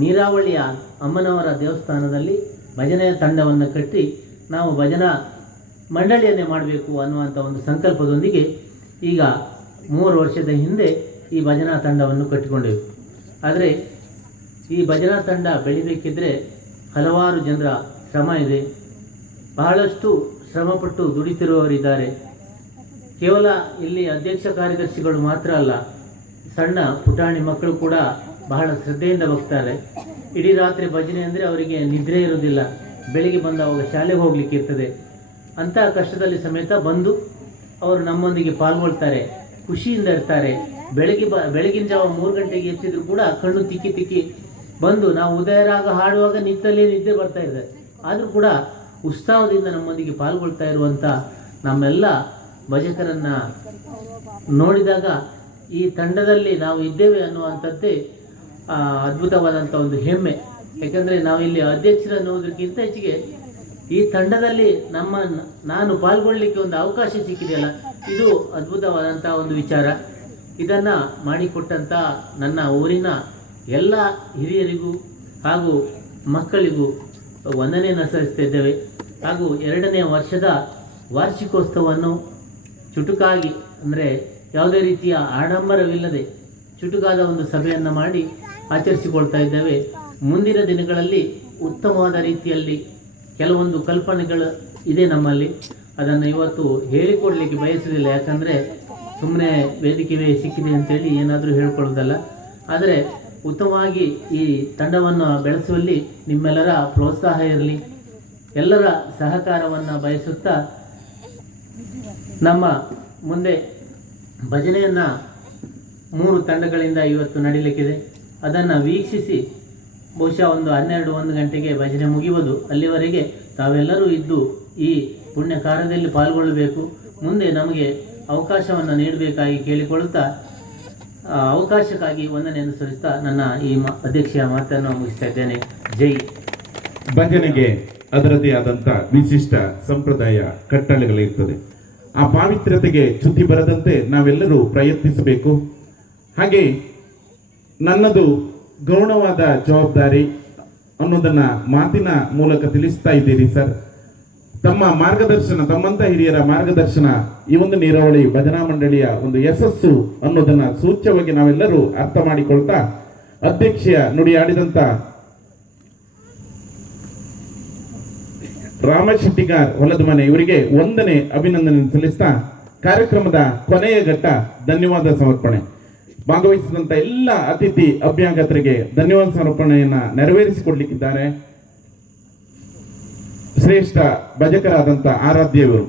ನೀರಾವಳಿಯ ಅಮ್ಮನವರ ದೇವಸ್ಥಾನದಲ್ಲಿ ಭಜನೆಯ ತಂಡವನ್ನು ಕಟ್ಟಿ ನಾವು ಭಜನಾ ಮಂಡಳಿಯನ್ನೇ ಮಾಡಬೇಕು ಅನ್ನುವಂಥ ಒಂದು ಸಂಕಲ್ಪದೊಂದಿಗೆ ಈಗ 3 ವರ್ಷದ ಹಿಂದೆ ಈ ಭಜನಾ ತಂಡವನ್ನು ಕಟ್ಟಿಕೊಂಡೆವು. ಆದರೆ ಈ ಭಜನಾ ತಂಡ ಬೆಳಿಬೇಕಿದ್ರೆ ಹಲವಾರು ಜನರ ಶ್ರಮ ಇದೆ. ಬಹಳಷ್ಟು ಶ್ರಮಪಟ್ಟು ದುಡಿತಿರುವವರಿದ್ದಾರೆ. ಕೇವಲ ಇಲ್ಲಿ ಅಧ್ಯಕ್ಷ ಕಾರ್ಯದರ್ಶಿಗಳು ಮಾತ್ರ ಅಲ್ಲ, ಸಣ್ಣ ಪುಟಾಣಿ ಮಕ್ಕಳು ಕೂಡ ಬಹಳ ಶ್ರದ್ಧೆಯಿಂದ ಹೋಗ್ತಾರೆ. ಇಡೀ ರಾತ್ರಿ ಭಜನೆ ಅಂದರೆ ಅವರಿಗೆ ನಿದ್ರೆ ಇರೋದಿಲ್ಲ. ಬೆಳಿಗ್ಗೆ ಬಂದು ಅವಾಗ ಶಾಲೆಗೆ ಹೋಗಲಿಕ್ಕೆ ಇರ್ತದೆ. ಅಂಥ ಕಷ್ಟದಲ್ಲಿ ಸಮೇತ ಬಂದು ಅವರು ನಮ್ಮೊಂದಿಗೆ ಪಾಲ್ಗೊಳ್ತಾರೆ, ಖುಷಿಯಿಂದ ಇರ್ತಾರೆ. ಬೆಳಗಿನ ಜಾವ 3 ಗಂಟೆಗೆ ಎತ್ತಿದ್ರು ಕೂಡ ಕಣ್ಣು ತಿಕ್ಕಿ ಬಂದು ನಾವು ಉದಯರಾಗ ಹಾಡುವಾಗ ನಿತ್ತಲ್ಲಿ ನಿದ್ದೆ ಬರ್ತಾ ಇದೆ, ಆದರೂ ಕೂಡ ಉತ್ಸಾಹದಿಂದ ನಮ್ಮೊಂದಿಗೆ ಪಾಲ್ಗೊಳ್ತಾ ಇರುವಂಥ ನಮ್ಮೆಲ್ಲ ಭಜಕರನ್ನು ನೋಡಿದಾಗ ಈ ತಂಡದಲ್ಲಿ ನಾವು ಇದ್ದೇವೆ ಅನ್ನುವಂಥದ್ದೇ ಅದ್ಭುತವಾದಂಥ ಒಂದು ಹೆಮ್ಮೆ. ಯಾಕಂದರೆ ನಾವಿಲ್ಲಿ ಅಧ್ಯಕ್ಷರನ್ನುವುದಕ್ಕಿಂತ ಹೆಚ್ಚಿಗೆ ಈ ತಂಡದಲ್ಲಿ ನಾನು ಪಾಲ್ಗೊಳ್ಳಲಿಕ್ಕೆ ಒಂದು ಅವಕಾಶ ಸಿಕ್ಕಿದೆಯಲ್ಲ, ಇದು ಅದ್ಭುತವಾದಂಥ ಒಂದು ವಿಚಾರ. ಇದನ್ನು ಮಾಡಿಕೊಟ್ಟಂಥ ನನ್ನ ಊರಿನ ಎಲ್ಲ ಹಿರಿಯರಿಗೂ ಹಾಗೂ ಮಕ್ಕಳಿಗೂ ವಂದನೆಯನ್ನು ಸಲ್ಲಿಸ್ತಿದ್ದೇವೆ. ಹಾಗೂ 2ನೇ ವರ್ಷದ ವಾರ್ಷಿಕೋತ್ಸವವನ್ನು ಚುಟುಕಾಗಿ, ಅಂದರೆ ಯಾವುದೇ ರೀತಿಯ ಆಡಂಬರವಿಲ್ಲದೆ ಚುಟುಕಾದ ಒಂದು ಸಭೆಯನ್ನು ಮಾಡಿ ಆಚರಿಸಿಕೊಳ್ತಾ ಇದ್ದೇವೆ. ಮುಂದಿನ ದಿನಗಳಲ್ಲಿ ಉತ್ತಮವಾದ ರೀತಿಯಲ್ಲಿ ಕೆಲವೊಂದು ಕಲ್ಪನೆಗಳು ಇದೆ ನಮ್ಮಲ್ಲಿ. ಅದನ್ನು ಇವತ್ತು ಹೇಳಿಕೊಡಲಿಕ್ಕೆ ಬಯಸುವುದಿಲ್ಲ, ಯಾಕಂದರೆ ಸುಮ್ಮನೆ ವೇದಿಕೆವೇ ಸಿಕ್ಕಿದೆ ಅಂತೇಳಿ ಏನಾದರೂ ಹೇಳ್ಕೊಳ್ಳೋದಲ್ಲ. ಆದರೆ ಉತ್ತಮವಾಗಿ ಈ ತಂಡವನ್ನು ಬೆಳೆಸುವಲ್ಲಿ ನಿಮ್ಮೆಲ್ಲರ ಪ್ರೋತ್ಸಾಹ ಇರಲಿ, ಎಲ್ಲರ ಸಹಕಾರವನ್ನು ಬಯಸುತ್ತಾ ನಮ್ಮ ಮುಂದೆ ಭಜನೆಯನ್ನು 3 ತಂಡಗಳಿಂದ ಇವತ್ತು ನಡೀಲಿಕ್ಕಿದೆ. ಅದನ್ನು ವೀಕ್ಷಿಸಿ ಬಹುಶಃ ಒಂದು 12-1 ಗಂಟೆಗೆ ಭಜನೆ ಮುಗಿಯುವುದು. ಅಲ್ಲಿವರೆಗೆ ತಾವೆಲ್ಲರೂ ಇದ್ದು ಈ ಪುಣ್ಯ ಕಾರ್ಯದಲ್ಲಿ ಪಾಲ್ಗೊಳ್ಳಬೇಕು. ಮುಂದೆ ನಮಗೆ ಅವಕಾಶವನ್ನು ನೀಡಬೇಕಾಗಿ ಕೇಳಿಕೊಳ್ಳುತ್ತಾ ಅವಕಾಶಕ್ಕಾಗಿ ವಂದನೆಯನ್ನು ಸಲ್ಲಿಸ್ತಾ ನನ್ನ ಈ ಅಧ್ಯಕ್ಷೀಯ ಮಾತನ್ನು ಮುಗಿಸ್ತಾ ಇದ್ದೇನೆ. ಜೈ. ಭಜನೆಗೆ ಅದರದೇ ಆದಂಥ ವಿಶಿಷ್ಟ ಸಂಪ್ರದಾಯ ಕಟ್ಟಳೆಗಳಿರ್ತದೆ. ಆ ಪಾವಿತ್ರ್ಯತೆಗೆ ಚ್ಯುತಿ ಬರದಂತೆ ನಾವೆಲ್ಲರೂ ಪ್ರಯತ್ನಿಸಬೇಕು. ಹಾಗೆ ನನ್ನದು ಗೌಣವಾದ ಜವಾಬ್ದಾರಿ ಅನ್ನೋದನ್ನ ಮಾತಿನ ಮೂಲಕ ತಿಳಿಸ್ತಾ ಇದ್ದೀರಿ ಸರ್. ತಮ್ಮ ಮಾರ್ಗದರ್ಶನ, ತಮ್ಮಂತ ಹಿರಿಯರ ಮಾರ್ಗದರ್ಶನ ಈ ಒಂದು ನೀರಾವಳಿ ಭಜನಾ ಮಂಡಳಿಯ ಒಂದು ಯಶಸ್ಸು ಅನ್ನೋದನ್ನ ಸೂಚ್ಯವಾಗಿ ನಾವೆಲ್ಲರೂ ಅರ್ಥ ಮಾಡಿಕೊಳ್ತಾ ಅಧ್ಯಕ್ಷೀಯ ನುಡಿಯಾಡಿದಂತ ರಾಮಶೆಟ್ಟಿಗಾರ್ ಹೊಲದ ಮನೆ ಇವರಿಗೆ ಒಂದನೇ ಅಭಿನಂದನೆ ಸಲ್ಲಿಸ್ತಾ ಕಾರ್ಯಕ್ರಮದ ಕೊನೆಯ ಘಟ್ಟ ಧನ್ಯವಾದ ಸಮರ್ಪಣೆ. ಭಾಗವಹಿಸಿದಂತ ಎಲ್ಲ ಅತಿಥಿ ಅಭ್ಯಾಗತರಿಗೆ ಧನ್ಯವಾದ ಸಮರ್ಪಣೆಯನ್ನ ನೆರವೇರಿಸಿಕೊಡ್ಲಿಕ್ಕಿದ್ದಾರೆ ಶ್ರೇಷ್ಠ ಭಜಕರಾದಂತ ಆರಾಧ್ಯವರು.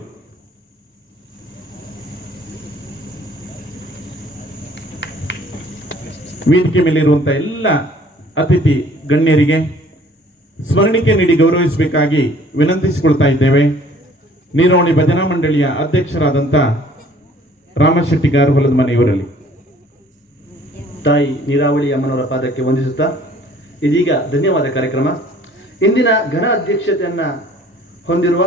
ವೇದಿಕೆ ಮೇಲಿರುವಂತಹ ಎಲ್ಲ ಅತಿಥಿ ಗಣ್ಯರಿಗೆ ಸ್ಮರಣಿಕೆ ನೀಡಿ ಗೌರವಿಸಬೇಕಾಗಿ ವಿನಂತಿಸಿಕೊಳ್ತಾ ಇದ್ದೇವೆ. ನೀರಾವಳಿ ಭಜನಾ ಮಂಡಳಿಯ ಅಧ್ಯಕ್ಷರಾದಂಥ ರಾಮಶೆಟ್ಟಿಗಾರ್ ಹೊಲದ ಮನೆಯವರಲ್ಲಿ ತಾಯಿ ನೀರಾವಳಿ ಅಮ್ಮನವರ ಪಾದಕ್ಕೆ ವಂದಿಸುತ್ತಾ ಇದೀಗ ಧನ್ಯವಾದ ಕಾರ್ಯಕ್ರಮ. ಇಂದಿನ ಘನ ಅಧ್ಯಕ್ಷತೆಯನ್ನು ಹೊಂದಿರುವ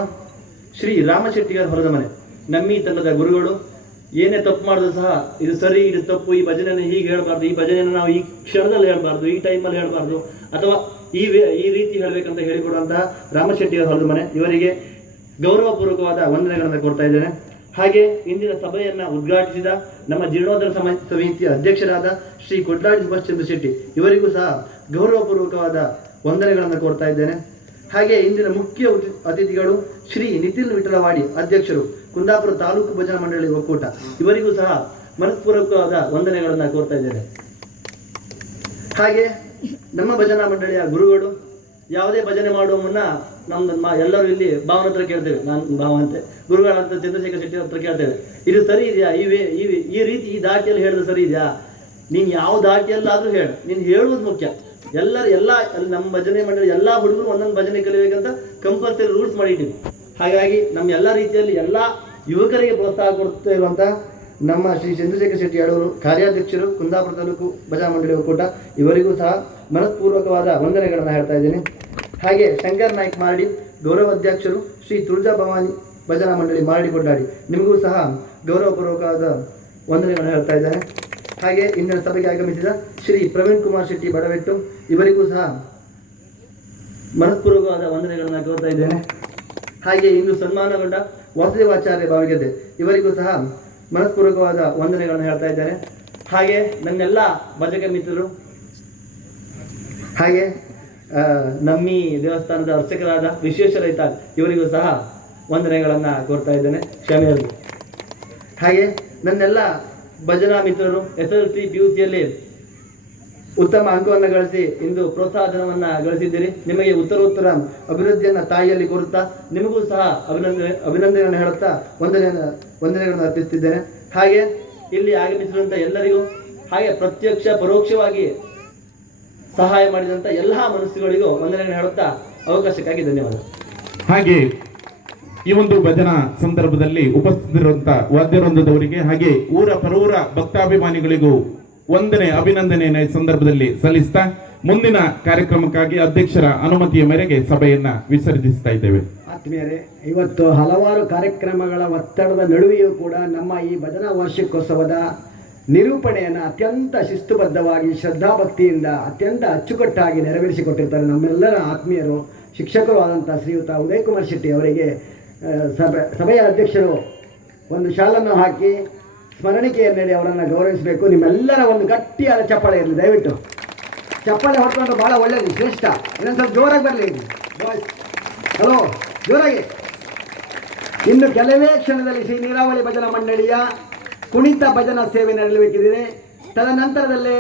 ಶ್ರೀ ರಾಮಶೆಟ್ಟಿಗಾರ್ ಹೊಲದ ಮನೆ ನಮ್ಮಿ ತಂಡದ ಗುರುಗಳು. ಏನೇ ತಪ್ಪು ಮಾಡಿದ್ರು ಸಹ ಇದು ಸರಿ, ಇದು ತಪ್ಪು, ಈ ಭಜನೆಯನ್ನು ಹೀಗೆ ಹೇಳಬಾರ್ದು, ಈ ಭಜನೆಯನ್ನು ನಾವು ಈ ಕ್ಷಣದಲ್ಲಿ ಹೇಳಬಾರ್ದು, ಈ ಟೈಮಲ್ಲಿ ಹೇಳಬಾರ್ದು, ಅಥವಾ ಈ ರೀತಿ ಹೇಳಬೇಕಂತ ಹೇಳಿಕೊಡುವಂತಹ ರಾಮಶೆಟ್ಟಿಗಾರ್ ಹೊಲದ ಮನೆ ಇವರಿಗೆ ಗೌರವಪೂರ್ವಕವಾದ ವಂದನೆಗಳನ್ನು ಕೊಡ್ತಾ ಇದ್ದೇನೆ. ಹಾಗೆ ಇಂದಿನ ಸಭೆಯನ್ನು ಉದ್ಘಾಟಿಸಿದ ನಮ್ಮ ಜೀರ್ಣೋದ್ಧಾರ ಸಮಿತಿಯ ಅಧ್ಯಕ್ಷರಾದ ಶ್ರೀ ಕೊಡ್ಲಾಡಿ ಸುಭಾಷ್ ಚಂದ್ರ ಶೆಟ್ಟಿ ಇವರಿಗೂ ಸಹ ಗೌರವಪೂರ್ವಕವಾದ ವಂದನೆಗಳನ್ನು ಕೊಡ್ತಾ ಇದ್ದೇನೆ. ಹಾಗೆ ಇಂದಿನ ಮುಖ್ಯ ಅತಿಥಿಗಳು ಶ್ರೀ ನಿತಿನ್ ವಿಠಲವಾಡಿ ಅಧ್ಯಕ್ಷರು, ಕುಂದಾಪುರ ತಾಲೂಕು ಭಜನಾ ಮಂಡಳಿ ಒಕ್ಕೂಟ, ಇವರಿಗೂ ಸಹ ಮನಸ್ಪೂರ್ವಕವಾದ ವಂದನೆಗಳನ್ನು ಕೋರ್ತಾ ಇದ್ದೇನೆ. ಹಾಗೆ ನಮ್ಮ ಭಜನಾ ಮಂಡಳಿಯ ಗುರುಗಳು ಯಾವುದೇ ಭಜನೆ ಮಾಡುವ ಮುನ್ನ ಎಲ್ಲರೂ ಇಲ್ಲಿ ಭಾವನ ಹತ್ರ ಕೇಳ್ತೇವೆ, ನಾನು ಭಾವಂತೆ ಗುರುಗಳಾದ ಚಂದ್ರಶೇಖರ್ ಶೆಟ್ಟಿ ಹತ್ರ ಕೇಳ್ತೇವೆ, ಇದು ಸರಿ ಇದೆಯಾ, ಈ ರೀತಿ ಈ ದಾಟಿಯಲ್ಲಿ ಹೇಳಿದ್ರೆ ಸರಿ ಇದೆಯಾ, ನೀನು ಯಾವ ದಾಟಿಯಲ್ಲಾದರೂ ಹೇಳು, ನೀನು ಹೇಳುವುದು ಮುಖ್ಯ. ಎಲ್ಲ ನಮ್ಮ ಭಜನೆ ಮಂಡಳಿ ಎಲ್ಲ ಹುಡುಗರು ಒಂದೊಂದು ಭಜನೆ ಕಲಿಬೇಕಂತ ಕಂಪಲ್ಸರಿ ರೂಲ್ಸ್ ಮಾಡಿದ್ದೀವಿ. ಹಾಗಾಗಿ ನಮ್ಮ ಎಲ್ಲ ರೀತಿಯಲ್ಲಿ ಎಲ್ಲ ಯುವಕರಿಗೆ ಪ್ರೋತ್ಸಾಹ ಕೊಡ್ತಾ ಇರುವಂಥ ನಮ್ಮ ಶ್ರೀ ಚಂದ್ರಶೇಖರ್ ಶೆಟ್ಟಿ ಅವರು ಕಾರ್ಯಾಧ್ಯಕ್ಷರು, ಕುಂದಾಪುರ ತಾಲೂಕು ಭಜನಾ ಮಂಡಳಿ ಒಕ್ಕೂಟ, ಇವರಿಗೂ ಸಹ ಮನಸ್ಪೂರ್ವಕವಾದ ವಂದನೆಗಳನ್ನು ಹೇಳ್ತಾ ಇದ್ದೀನಿ. ಹಾಗೆ ಶಂಕರ್ ನಾಯ್ಕ್ ಮಾರಡಿ ಗೌರವಾಧ್ಯಕ್ಷರು, ಶ್ರೀ ತುಳಜಾ ಭವಾನಿ ಭಜನಾ ಮಂಡಳಿ ಮಾರಡಿ ಕೊಡ್ಲಾಡಿ, ನಿಮಗೂ ಸಹ ಗೌರವಪೂರ್ವಕವಾದ ವಂದನೆಗಳನ್ನು ಹೇಳ್ತಾ ಇದ್ದೇನೆ. ಹಾಗೆ ಇಂದಿನ ಸಭೆಗೆ ಆಗಮಿಸಿದ ಶ್ರೀ ಪ್ರವೀಣ್ ಕುಮಾರ್ ಶೆಟ್ಟಿ ಬಡವೆಟ್ಟು ಇವರಿಗೂ ಸಹ ಮನಸ್ಪೂರ್ವಕವಾದ ವಂದನೆಗಳನ್ನು ಕೋರ್ತಾ ಇದ್ದೇನೆ. ಹಾಗೆ ಇಂದು ಸನ್ಮಾನಗೊಂಡ ವಾಸುದೇವಾಚಾರ್ಯ ಬಾವಿಗೆದ್ದೆ ಇವರಿಗೂ ಸಹ ಮನಸ್ಪೂರ್ವಕವಾದ ವಂದನೆಗಳನ್ನು ಹೇಳ್ತಾ ಇದ್ದೇನೆ. ಹಾಗೆ ನನ್ನೆಲ್ಲ ಭಜಕ ಮಿತ್ರರು, ಹಾಗೆ ನಮ್ಮಿ ದೇವಸ್ಥಾನದ ಅರ್ಚಕರಾದ ವಿಶ್ವೇಶ ರೈತ ಇವರಿಗೂ ಸಹ ವಂದನೆಗಳನ್ನು ಕೋರ್ತಾ ಇದ್ದೇನೆ, ಕ್ಷಮೆಯಲ್ಲಿ. ಹಾಗೆ ನನ್ನೆಲ್ಲ ಭಜನಾ ಮಿತ್ರರು SSLC PUCಯಲ್ಲಿ ಉತ್ತಮ ಅಂಕವನ್ನು ಗಳಿಸಿ ಇಂದು ಪ್ರೋತ್ಸಾಹಧನವನ್ನು ಗಳಿಸಿದ್ದೀರಿ. ನಿಮಗೆ ಉತ್ತರೋತ್ತರ ಅಭಿವೃದ್ಧಿಯನ್ನು ತಾಯಿಯಲ್ಲಿ ಕೋರುತ್ತಾ ನಿಮಗೂ ಸಹ ಅಭಿನಂದನೆಯನ್ನು ಹೇಳುತ್ತಾ ವಂದನೆಗಳನ್ನು ಅರ್ಪಿಸುತ್ತಿದ್ದೇನೆ. ಹಾಗೆ ಇಲ್ಲಿ ಆಗಮಿಸಿರುವಂಥ ಎಲ್ಲರಿಗೂ, ಹಾಗೆ ಪ್ರತ್ಯಕ್ಷ ಪರೋಕ್ಷವಾಗಿ ಸಹಾಯ ಮಾಡಿದಂಥ ಎಲ್ಲ ಮನಸ್ಸುಗಳಿಗೂ ವಂದನೆಯನ್ನು ಹೇಳುತ್ತಾ ಅವಕಾಶಕ್ಕಾಗಿ ಧನ್ಯವಾದ. ಹಾಗೆ ಈ ಒಂದು ಭಜನಾ ಸಂದರ್ಭದಲ್ಲಿ ಉಪಸ್ಥಿತರಿರುವಂತಹ ವಾದ್ಯವೃಂದದವರಿಗೆ ಹಾಗೆ ಊರ ಪರೂರ ಭಕ್ತಾಭಿಮಾನಿಗಳಿಗೂ ವಂದನೆ ಅಭಿನಂದನೆಯ ಸಂದರ್ಭದಲ್ಲಿ ಸಲ್ಲಿಸ್ತಾ ಮುಂದಿನ ಕಾರ್ಯಕ್ರಮಕ್ಕಾಗಿ ಅಧ್ಯಕ್ಷರ ಅನುಮತಿಯ ಮೇರೆಗೆ ಸಭೆಯನ್ನ ವಿಸರ್ಜಿಸ್ತಾ ಇದ್ದೇವೆ. ಆತ್ಮೀಯರೇ, ಇವತ್ತು ಹಲವಾರು ಕಾರ್ಯಕ್ರಮಗಳ ಒತ್ತಡದ ನಡುವೆಯೂ ಕೂಡ ನಮ್ಮ ಈ ಭಜನಾ ವಾರ್ಷಿಕೋತ್ಸವದ ನಿರೂಪಣೆಯನ್ನು ಅತ್ಯಂತ ಶಿಸ್ತುಬದ್ಧವಾಗಿ ಶ್ರದ್ಧಾಭಕ್ತಿಯಿಂದ ಅತ್ಯಂತ ಅಚ್ಚುಕಟ್ಟಾಗಿ ನೆರವೇರಿಸಿಕೊಟ್ಟಿರ್ತಾರೆ ನಮ್ಮೆಲ್ಲರ ಆತ್ಮೀಯರು, ಶಿಕ್ಷಕರು ಆದಂಥ ಶ್ರೀಯುತ ಉದಯ್ ಕುಮಾರ್ ಶೆಟ್ಟಿ ಅವರಿಗೆ ಸಭೆಯ ಅಧ್ಯಕ್ಷರು ಒಂದು ಶಾಲನ್ನು ಹಾಕಿ ಸ್ಮರಣಿಕೆಯನ್ನು ನೀಡಿ ಅವರನ್ನು ಗೌರವಿಸಬೇಕು. ನಿಮ್ಮೆಲ್ಲರ ಒಂದು ಗಟ್ಟಿಯಾದ ಚಪ್ಪಾಳೆ ಇರಲಿ, ದಯವಿಟ್ಟು ಚಪ್ಪಾಳೆ ಹೊಡ್ಕೊಂಡು ಭಾಳ ಒಳ್ಳೆಯದು, ಶ್ರೇಷ್ಠ. ಇನ್ನೊಂದು ಸ್ವಲ್ಪ ಜೋರಾಗಿ ಬರಲಿ ಬಾಯ್ಸ್, ಹಲೋ, ಜೋರಾಗಿ. ಇನ್ನು ಕೆಲವೇ ಕ್ಷಣದಲ್ಲಿ ಶ್ರೀ ನೀರಾವಳಿ ಭಜನಾ ಮಂಡಳಿಯ ಕುಣಿತ ಭಜನಾ ಸೇವೆ ನಡೆಯಬೇಕಿದೆ. ತದನಂತರದಲ್ಲೇ